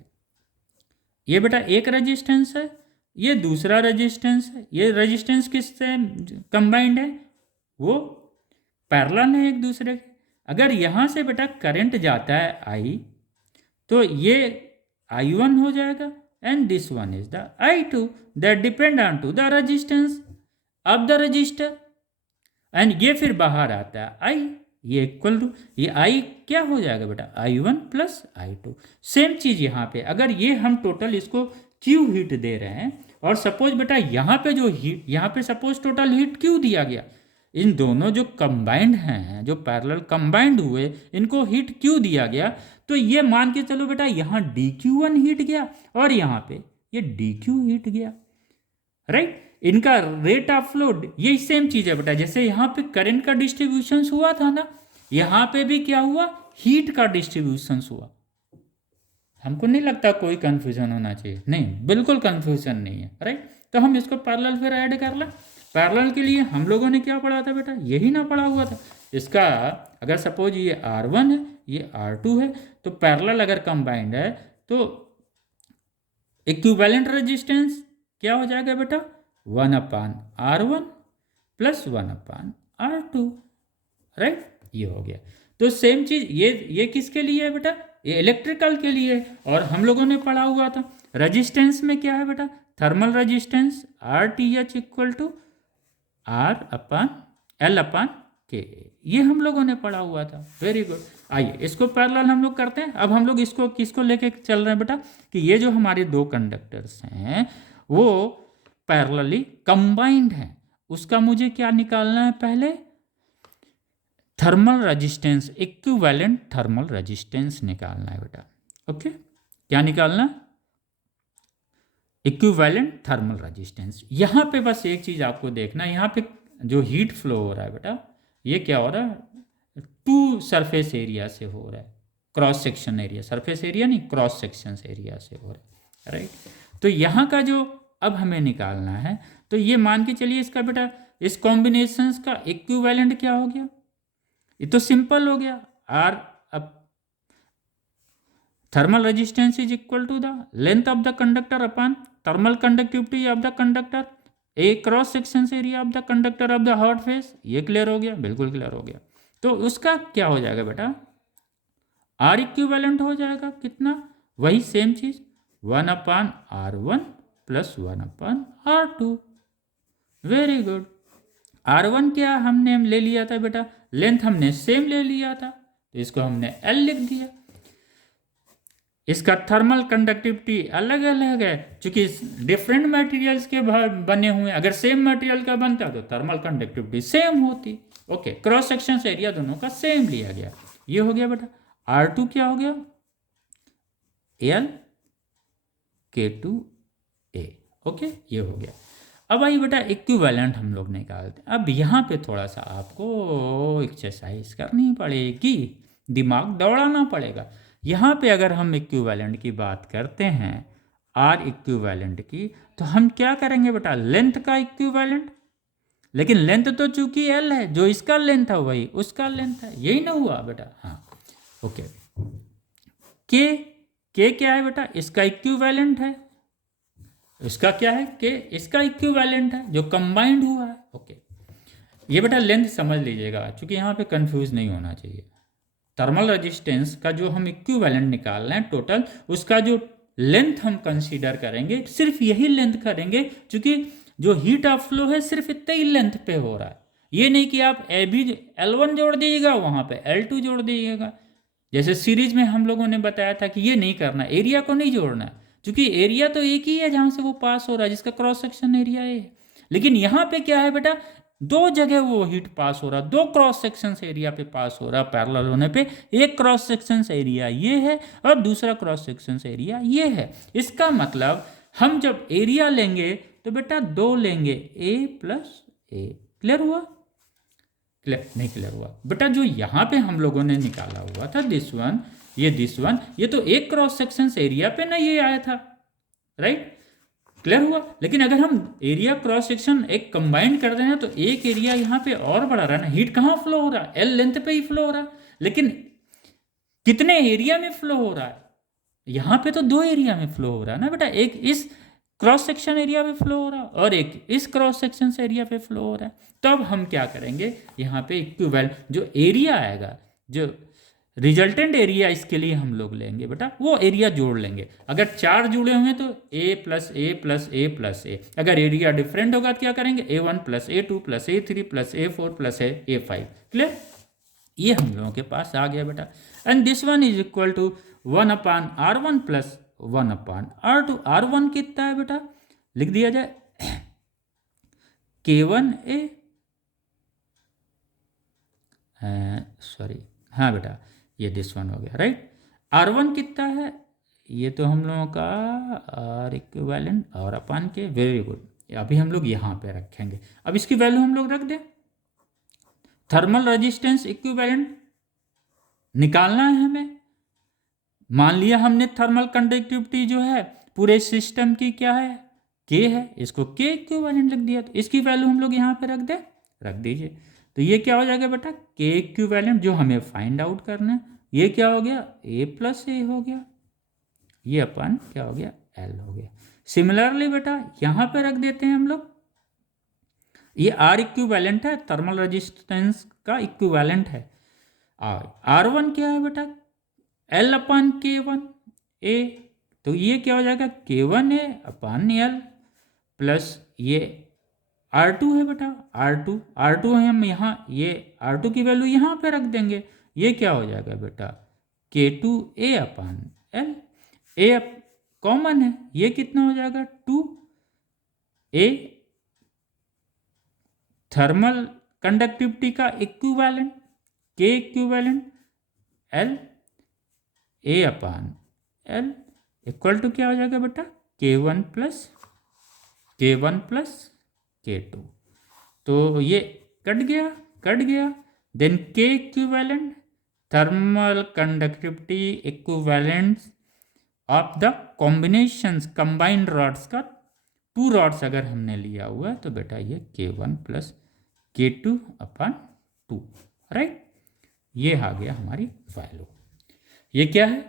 ये बेटा एक रेजिस्टेंस है, ये दूसरा रेजिस्टेंस है, ये रेजिस्टेंस किससे कंबाइंड है, वो पैरेलल है एक दूसरे के। अगर यहाँ से बेटा करंट जाता है आई, तो ये I1 हो जाएगा and this one is the I2 that depend on to the resistance of the resistor, and ये फिर बाहर आता है I, ये इक्वल टू ये I क्या हो जाएगा बेटा I1 प्लस I2। सेम चीज यहाँ पे, अगर ये हम टोटल इसको Q हीट दे रहे हैं, और सपोज बेटा यहाँ पे जो हीट, यहाँ पे सपोज टोटल हीट Q दिया गया, इन दोनों जो कंबाइंड हैं, जो पैरेलल कंबाइंड हुए, इनको हीट Q दिया गया, तो ये मान के चलो बेटा यहाँ dQ1 हीट गया और यहाँ पे ये dQ हीट गया, राइट। इनका रेट ऑफ फ्लो ये सेम चीज है बेटा, जैसे यहाँ पे करंट का डिस्ट्रीब्यूशन हुआ था ना, यहाँ पे भी क्या हुआ, हीट का डिस्ट्रीब्यूशन हुआ। हमको नहीं लगता कोई कंफ्यूजन होना चाहिए, नहीं बिल्कुल कंफ्यूजन नहीं है, राइट। तो हम इसको पैरेलल फिर ऐड कर लें। पैरेलल के लिए हम लोगों ने क्या पढ़ा था बेटा, यही ना पढ़ा हुआ था। इसका अगर सपोज ये R1 है, ये R2 है, तो पैरेलल अगर कंबाइंड है तो इक्विवेलेंट रेजिस्टेंस क्या हो जाएगा बेटा, 1/R1 प्लस 1/R2, राइट। ये हो गया। तो सेम चीज ये किसके लिए है बेटा, ये इलेक्ट्रिकल के लिए है, और हम लोगों ने पढ़ा हुआ था रेजिस्टेंस में क्या है बेटा, thermal resistance RTH equal to R/L/K, ये हम लोगों ने पढ़ा हुआ था। Very good. आइए इसको पैरेलल हम लोग करते हैं। अब हम लोग इसको किसको लेके चल रहे हैं बेटा, कि ये जो हमारे दो कंडक्टर्स हैं वो पैरेलली कंबाइंड हैं, उसका मुझे क्या निकालना है, पहले thermal resistance, equivalent thermal resistance निकालना है बेटा। ओके, क्या निकालना, इक्विवेलेंट थर्मल रेजिस्टेंस। यहाँ पे बस एक चीज़ आपको देखना, यहाँ पे जो हीट फ्लो हो रहा है बेटा, ये क्या हो रहा है, टू सरफेस एरिया से हो रहा है, cross section area, surface area नहीं, क्रॉस सेक्शन एरिया से हो रहा है, राइट। तो यहाँ का जो अब हमें निकालना है, तो ये मान के चलिए इसका बेटा, इस कॉम्बिनेशंस का इक्विवेलेंट क्या हो गया, ये तो सिंपल हो गया, आर अब thermal resistance is equal to the length of the conductor upon thermal conductivity of the conductor, a cross section area of the conductor of the hot face. ये क्लियर हो गया, बिल्कुल क्लियर हो गया। तो उसका क्या हो जाएगा बेटा, आर इक्विवेलेंट हो जाएगा कितना, वही सेम चीज 1/R1 plus 1/R2। Very good. R1 क्या हमने ले लिया था बेटा, लेंथ हमने सेम ले लिया था, तो इसको हमने L लिख दिया। इसका थर्मल कंडक्टिविटी अलग अलग है, क्योंकि डिफरेंट मटेरियल्स के बने हुए हैं। अगर सेम मटेरियल का बनता तो थर्मल कंडक्टिविटी सेम होती। ओके, क्रॉस सेक्शन एरिया दोनों का सेम लिया गया। ये हो गया बेटा। R2 क्या हो गया, L/K2A। ओके, ये हो गया। अब आइए बेटा इक्विवेलेंट हम लोग निकालते हैं। अब यहाँ पे थोड़ा सा आपको एक्सरसाइज करनी पड़ेगी, दिमाग दौड़ाना पड़ेगा। यहाँ पे अगर हम इक्विवेलेंट की बात करते हैं, आर इक्विवेलेंट की, तो हम क्या करेंगे बेटा, लेंथ का इक्विवेलेंट। लेकिन लेंथ तो चूंकि एल है, जो इसका लेंथ है वही उसका लेंथ है, यही ना हुआ बेटा। हाँ ओके, के क्या है बेटा, इसका इक्विवेलेंट है। इसका क्या है, के इसका इक्विवेलेंट है जो कंबाइंड हुआ है। ओके, ये बेटा लेंथ समझ लीजिएगा, क्योंकि यहाँ पे कंफ्यूज नहीं होना चाहिए। थर्मल रेजिस्टेंस का जो हम इक्विवेलेंट निकाल रहे हैं टोटल, उसका जो लेंथ हम कंसीडर करेंगे, सिर्फ यही लेंथ करेंगे, क्योंकि जो हीट ऑफ फ्लो है सिर्फ इतने ही लेंथ पे हो रहा है। ये नहीं कि आप ए भी L1 जोड़ दीजिएगा, वहाँ पे L2 जोड़ दीजिएगा। जैसे सीरीज में हम लोगों ने बताया था कि ये नहीं करना, एरिया को नहीं जोड़ना, क्योंकि एरिया तो एक ही है जहाँ से वो पास हो रहा है, जिसका क्रॉस सेक्शन एरिया है। लेकिन यहाँ पे क्या है बेटा, दो जगह वो हीट पास हो रहा, दो क्रॉस सेक्शन एरिया पे पास हो रहा पैरेलल होने पे। एक क्रॉस सेक्शन एरिया ये है और दूसरा क्रॉस सेक्शन एरिया ये है। इसका मतलब हम जब एरिया लेंगे तो बेटा 2 लेंगे, a प्लस ए। क्लियर हुआ? क्लियर नहीं क्लियर हुआ बेटा? जो यहाँ पे हम लोगों ने निकाला हुआ था दिस वन, ये तो एक क्रॉस सेक्शन एरिया पे ना ये आया था, राइट? क्लियर हुआ? लेकिन अगर हम एरिया क्रॉस सेक्शन एक कंबाइन कर रहे हैं तो एक एरिया यहाँ पे और बढ़ा रहा है ना, हीट कहाँ फ्लो हो रहा है? एल लेंथ पे ही फ्लो हो रहा है, लेकिन कितने एरिया में फ्लो हो रहा है? यहाँ पे तो 2 एरिया में फ्लो हो रहा है ना बेटा, एक इस क्रॉस सेक्शन एरिया पे फ्लो हो रहा है और एक इस क्रॉस सेक्शन एरिया पे फ्लो हो रहा है। तब हम क्या करेंगे, यहाँ पे इक्विवेलेंट जो एरिया आएगा, जो रिजल्टेंट एरिया इसके लिए हम लोग लेंगे बेटा, वो एरिया जोड़ लेंगे। अगर 4 जुड़े हुए हैं तो a plus A plus A plus A. अगर एरिया डिफरेंट होगा तो क्या करेंगे, a1 plus a2 plus a3 plus a4 plus a5। Clear? ये हम लोगों के पास आ गया बेटा। And this one is equal to 1/r1 plus 1/r2। r1 कितना है बेटा? लिख दिया जाए k1a, सॉरी हाँ बेटा, ये दिस वन हो गया, राइट? r1 कितना है? ये तो हम लोगों का r इक्विवेलेंट और अपान के, वेरी गुड। अभी हम लोग यहाँ पे रखेंगे। अब इसकी वैल्यू हम लोग रख दें। थर्मल रेजिस्टेंस इक्विवेलेंट निकालना है हमें। मान लिया हमने थर्मल कंडक्टिविटी जो है पूरे सिस्टम की क्या है, के है, इसको के इक्विवेलेंट लिख दिया, तो इसकी वैल्यू हम लोग यहाँ पे रख दीजिए। तो ये क्या हो जाएगा बेटा, के इक्विवेलेंट जो हमें फाइंड आउट करना है, ये क्या हो गया, ए प्लस ए हो गया, ये अपन क्या हो गया, एल हो गया। सिमिलरली बेटा यहाँ पे रख देते हैं हम लोग, ये आर इक्विवेलेंट है, थर्मल रेजिस्टेंस का इक्विवेलेंट है। आर वन क्या है बेटा, एल अपन के वन ए, तो ये क्या हो जाएगा, के वन ए अपन एल प्लस ये R2 है बेटा, R2 है, हम यहाँ ये R2 की वैल्यू यहाँ पे रख देंगे। ये क्या हो जाएगा बेटा, K2A upon L, A common है, ये कितना हो जाएगा 2A थर्मल कंडक्टिविटी का equivalent, K equivalent L A upon L equal to क्या हो जाएगा बेटा, K1 प्लस K2। तो ये कट गया। देन के equivalent thermal conductivity equivalent of the combinations combined rods का, 2 रॉड्स अगर हमने लिया हुआ है तो बेटा ये K1 प्लस K2 अपन 2, राइट? ये आ गया हमारी वैल्यू। ये क्या है,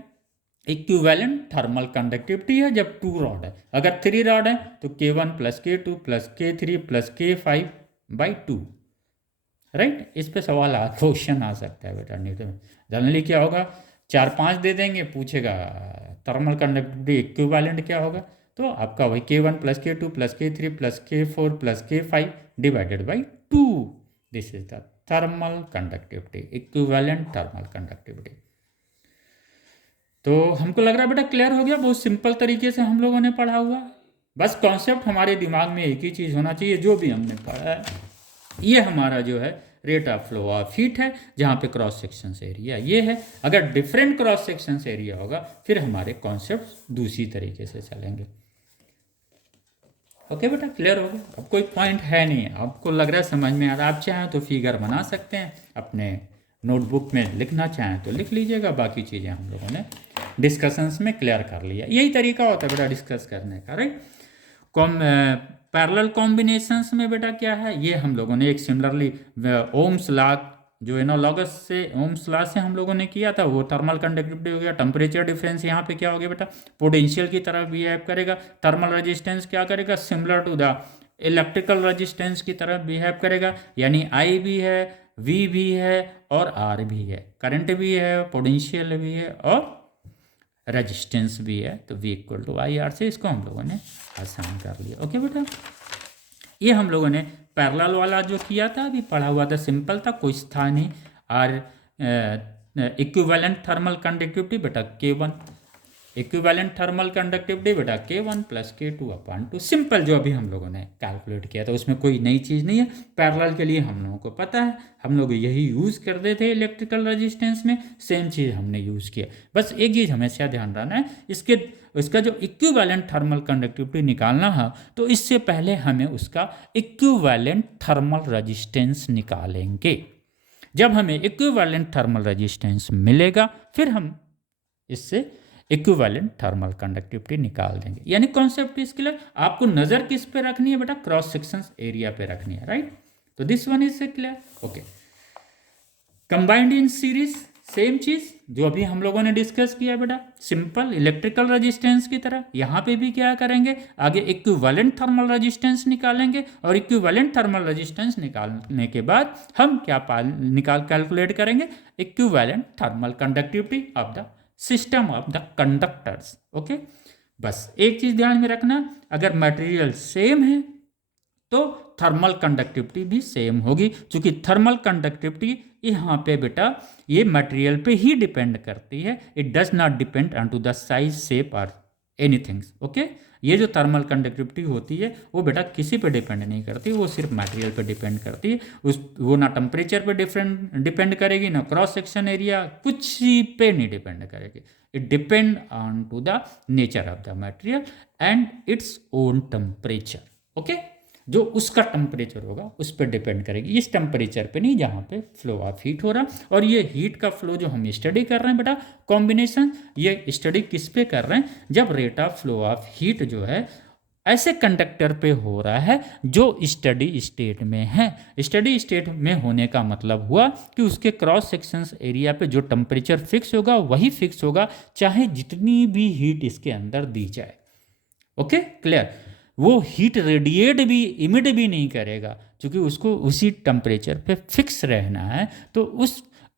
इक्विवेलेंट थर्मल कंडक्टिविटी है जब 2 रॉड है। अगर 3 रॉड है तो K1 plus K2 plus K3 plus K5/2, right? इस पे सवाल क्वेश्चन आ सकता है बेटा। नहीं तो जनरली क्या होगा, 4-5 दे देंगे, पूछेगा थर्मल कंडक्टिविटी इक्विवेलेंट क्या होगा, तो आपका वही K1 plus K2 plus K3 plus K4 plus K5 divided by 2। This is the thermal conductivity, equivalent thermal conductivity. तो हमको लग रहा है बेटा क्लियर हो गया, बहुत सिंपल तरीके से हम लोगों ने पढ़ा हुआ। बस कॉन्सेप्ट हमारे दिमाग में एक ही चीज़ होना चाहिए, जो भी हमने पढ़ा है ये हमारा जो है rate of flow of heat है, जहाँ पे क्रॉस सेक्शन एरिया ये है। अगर डिफरेंट क्रॉस सेक्शन एरिया होगा फिर हमारे कॉन्सेप्ट दूसरी तरीके से चलेंगे। ओके बेटा, क्लियर हो गया? अब कोई पॉइंट है नहीं, आपको लग रहा है समझ में आ रहा है। आप चाहें तो फिगर बना सकते हैं, अपने नोटबुक में लिखना चाहें तो लिख लीजिएगा। बाकी चीज़ें हम लोगों ने डिस्कशंस में क्लियर कर लिया। यही तरीका होता है बेटा डिस्कस करने का, राइट? पैरेलल कॉम्बिनेशंस में बेटा क्या है, ये हम लोगों ने एक सिमिलरली ओम्स लॉ, जो एनालॉगस से ओम्स लॉ से हम लोगों ने किया था, वो थर्मल कंडक्टिविटी हो गया। टेम्परेचर डिफरेंस यहाँ पे क्या हो गया बेटा, पोटेंशियल की तरह बिहेव करेगा। थर्मल रेजिस्टेंस क्या करेगा, similar to the electrical resistance की तरह बिहेव करेगा, यानी I भी है, V भी है और R भी है, करंट भी है, पोटेंशियल भी है और रेजिस्टेंस भी है। तो V इक्वल टू IR से इसको हम लोगों ने आसान कर लिया। ओके बेटा, ये हम लोगों ने पैरेलल वाला जो किया था अभी पढ़ा हुआ था, सिंपल था, कुछ था नहीं। और इक्विवेलेंट थर्मल कंडक्टिविटी बेटा K1 इक्विवेलेंट थर्मल कंडक्टिविटी बेटा K1 प्लस K2/2, सिंपल जो अभी हम लोगों ने कैलकुलेट किया था, उसमें कोई नई चीज़ नहीं है। पैरेलल के लिए हम लोगों को पता है, हम लोग यही यूज़ करते थे इलेक्ट्रिकल रेजिस्टेंस में, सेम चीज़ हमने यूज़ किया। बस एक चीज़ हमेशा ध्यान रखना है, इसका जो इक्विवेलेंट थर्मल कंडक्टिविटी निकालना है तो इससे पहले हमें उसका इक्विवेलेंट थर्मल रेजिस्टेंस निकालेंगे। जब हमें इक्विवेलेंट थर्मल रेजिस्टेंस मिलेगा फिर हम इससे इक्विवेलेंट थर्मल कंडक्टिविटी निकाल देंगे। यानी कॉन्सेप्ट इसके लिए आपको नज़र किस पे रखनी है बेटा, क्रॉस सेक्शन एरिया पे रखनी है, राइट। तो this one is clear, okay. Combined in series, same चीज जो अभी हम लोगों ने डिस्कस किया बेटा, सिंपल इलेक्ट्रिकल रेजिस्टेंस की तरह यहाँ पे भी क्या करेंगे, आगे इक्विवेलेंट थर्मल रेजिस्टेंस निकालेंगे और इक्विवेलेंट थर्मल रेजिस्टेंस निकालने के बाद हम क्या कैलकुलेट करेंगे, equivalent thermal conductivity of the system of the conductors, okay. बस एक चीज ध्यान में रखना, अगर मटेरियल सेम है तो थर्मल कंडक्टिविटी भी सेम होगी, क्योंकि थर्मल कंडक्टिविटी यहाँ पे बेटा ये मटेरियल पे ही डिपेंड करती है, it does not depend on to the size, shape और एनीथिंग, ओके। ये जो थर्मल कंडक्टिविटी होती है वो बेटा किसी पे डिपेंड नहीं करती, वो सिर्फ मटेरियल पे डिपेंड करती है। वो ना टेम्परेचर पे डिपेंड करेगी, ना क्रॉस सेक्शन एरिया, कुछ पे नहीं डिपेंड करेगी। It depend on to the nature of the material and its own temperature, okay. जो उसका टेम्परेचर होगा उस पर डिपेंड करेगी, इस टेम्परेचर पे नहीं जहाँ पे फ्लो ऑफ हीट हो रहा। और ये हीट का फ्लो जो हम स्टडी कर रहे हैं बेटा, कॉम्बिनेशन, ये स्टडी किस पे कर रहे हैं, जब rate of flow of heat जो है ऐसे कंडक्टर पे हो रहा है जो स्टडी स्टेट में है। स्टडी स्टेट में होने का मतलब हुआ कि उसके क्रॉस सेक्शन एरिया पे जो टेम्परेचर फिक्स होगा वही फिक्स होगा, चाहे जितनी भी हीट इसके अंदर दी जाए, ओके, क्लियर। वो हीट रेडिएट भी, इमिट भी नहीं करेगा, क्योंकि उसको उसी टेम्परेचर पे फिक्स रहना है। तो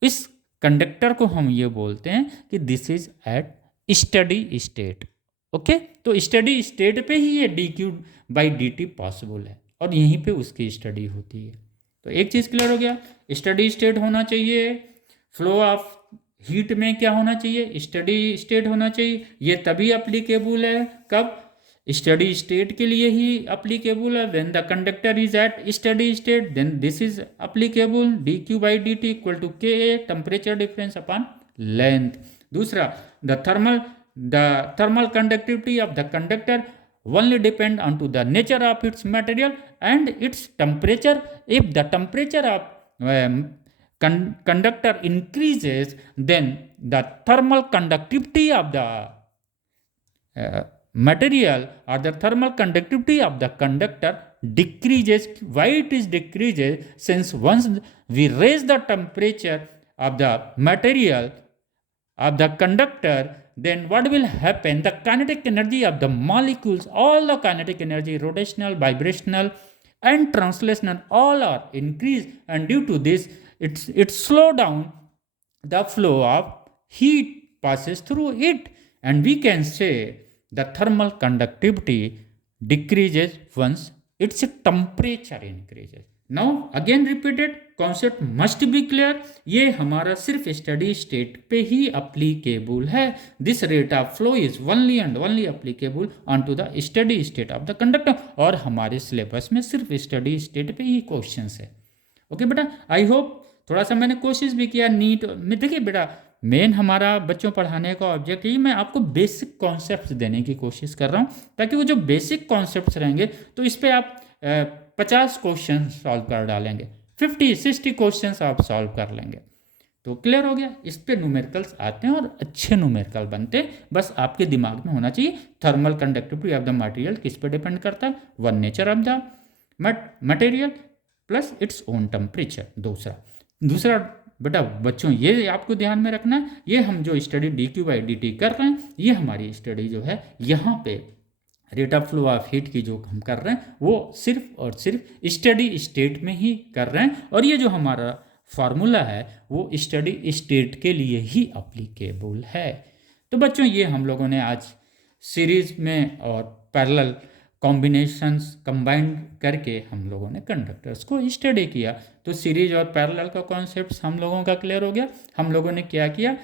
इस कंडक्टर को हम ये बोलते हैं कि this is at steady state, okay. तो स्टडी स्टेट पे ही ये dQ/dt पॉसिबल है और यहीं पे उसकी स्टडी होती है। तो एक चीज़ क्लियर हो गया, स्टडी स्टेट होना चाहिए, फ्लो ऑफ हीट में क्या होना चाहिए, स्टडी स्टेट होना चाहिए। ये तभी अप्लीकेबल है, कब, स्टडी स्टेट के लिए ही अप्लीकेबल है। When the conductor is at steady state then this is applicable, dQ/dt equal to Ka, temperature difference upon length. दूसरा, the thermal conductivity of the conductor only depend on to the nature of its material and its temperature. If the temperature of conductor increases, then the thermal conductivity of the material or the thermal conductivity of the conductor decreases. Why it is decreases? Since once we raise the temperature of the material of the conductor, then what will happen, the kinetic energy of the molecules, all the kinetic energy, rotational, vibrational and translational, all are increased, and due to this it slow down the flow of heat passes through it, and we can say the thermal conductivity decreases once its temperature increases. Now again repeated, concept must be clear. ये हमारा सिर्फ steady state पे ही applicable है। This rate of flow is only and only applicable on to the steady state of the conductor, और हमारे syllabus में सिर्फ स्टडी स्टेट पे ही क्वेश्चन है, ओके बेटा। आई होप थोड़ा सा मैंने कोशिश भी किया नीट में। देखिए बेटा, मेन हमारा बच्चों पढ़ाने का ऑब्जेक्ट ही, मैं आपको बेसिक कॉन्सेप्ट्स देने की कोशिश कर रहा हूँ, ताकि वो जो बेसिक कॉन्सेप्ट्स रहेंगे तो इस पर आप 50 क्वेश्चन सॉल्व कर डालेंगे, 50-60 क्वेश्चन आप सॉल्व कर लेंगे, तो क्लियर हो गया। इस पे न्यूमेरिकल्स आते हैं और अच्छे न्यूमेरिकल बनते हैं। बस आपके दिमाग में होना चाहिए thermal conductivity of the material किस पे डिपेंड करता है, one nature of the material plus it's own temperature. दूसरा बेटा बच्चों ये आपको ध्यान में रखना है, ये हम जो स्टडी dQ/dt कर रहे हैं, ये हमारी स्टडी जो है यहाँ पे rate of flow of heat की जो हम कर रहे हैं वो सिर्फ और सिर्फ स्टडी स्टेट में ही कर रहे हैं, और ये जो हमारा फार्मूला है वो स्टडी स्टेट के लिए ही अप्लीकेबल है। तो बच्चों ये हम लोगों ने आज सीरीज में और पैरेलल कॉम्बिनेशंस कंबाइन करके हम लोगों ने कंडक्टर्स को स्टडी किया। तो सीरीज और पैरेलल का कॉन्सेप्ट हम लोगों का क्लियर हो गया। हम लोगों ने क्या किया,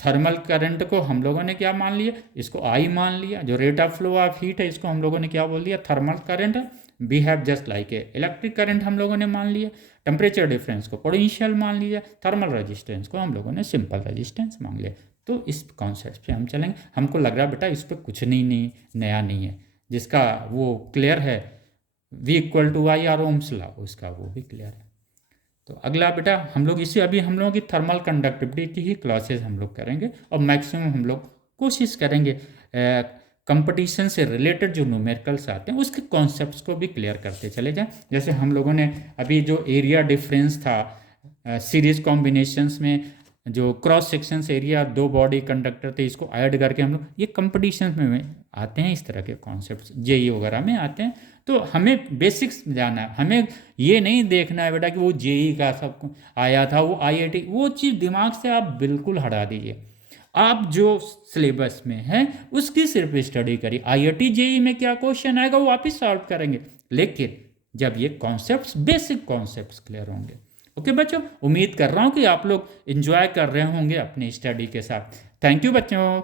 थर्मल करंट को हम लोगों ने क्या मान लिया, इसको आई मान लिया। जो rate of flow of heat है इसको हम लोगों ने क्या बोल दिया, थर्मल करंट है। Behave just like a electric current हम लोगों ने मान लिया। टेम्परेचर डिफरेंस को पोटेंशियल मान लिया। थर्मल रेजिस्टेंस को हम लोगों ने सिंपल रेजिस्टेंस मान लिया। तो इस कॉन्सेप्ट पे हम चलेंगे। हमको लग रहा है बेटा इस पर कुछ नहीं नया नहीं है, जिसका वो क्लियर है V equal to I R Ohm's law, उसका वो भी क्लियर है। तो अगला बेटा हम लोग इसे अभी हम लोगों की थर्मल कंडक्टिविटी की ही क्लासेस हम लोग करेंगे और मैक्सिमम हम लोग कोशिश करेंगे कंपटीशन से रिलेटेड जो न्यूमेरिकल्स आते हैं उसके कॉन्सेप्ट्स को भी क्लियर करते चले जाएं। जैसे हम लोगों ने अभी जो एरिया डिफरेंस था सीरीज कॉम्बिनेशंस में, जो क्रॉस सेक्शन एरिया दो बॉडी कंडक्टर थे, इसको ऐड करके हम लोग ये कंपटीशन में आते हैं, इस तरह के कॉन्सेप्ट्स जेई वगैरह में आते हैं। तो हमें बेसिक्स जाना है, हमें ये नहीं देखना है बेटा कि वो जेई का सब आया था, वो आईआईटी, वो चीज़ दिमाग से आप बिल्कुल हटा दीजिए। आप जो सिलेबस में है उसकी सिर्फ स्टडी करिए। आईआईटी जेई में क्या क्वेश्चन आएगा वो आप ही सॉल्व करेंगे, लेकिन जब ये कॉन्सेप्ट्स बेसिक कॉन्सेप्ट्स क्लियर होंगे। ओके बच्चों, उम्मीद कर रहा हूँ कि आप लोग एंजॉय कर रहे होंगे अपनी स्टडी के साथ। थैंक यू बच्चों।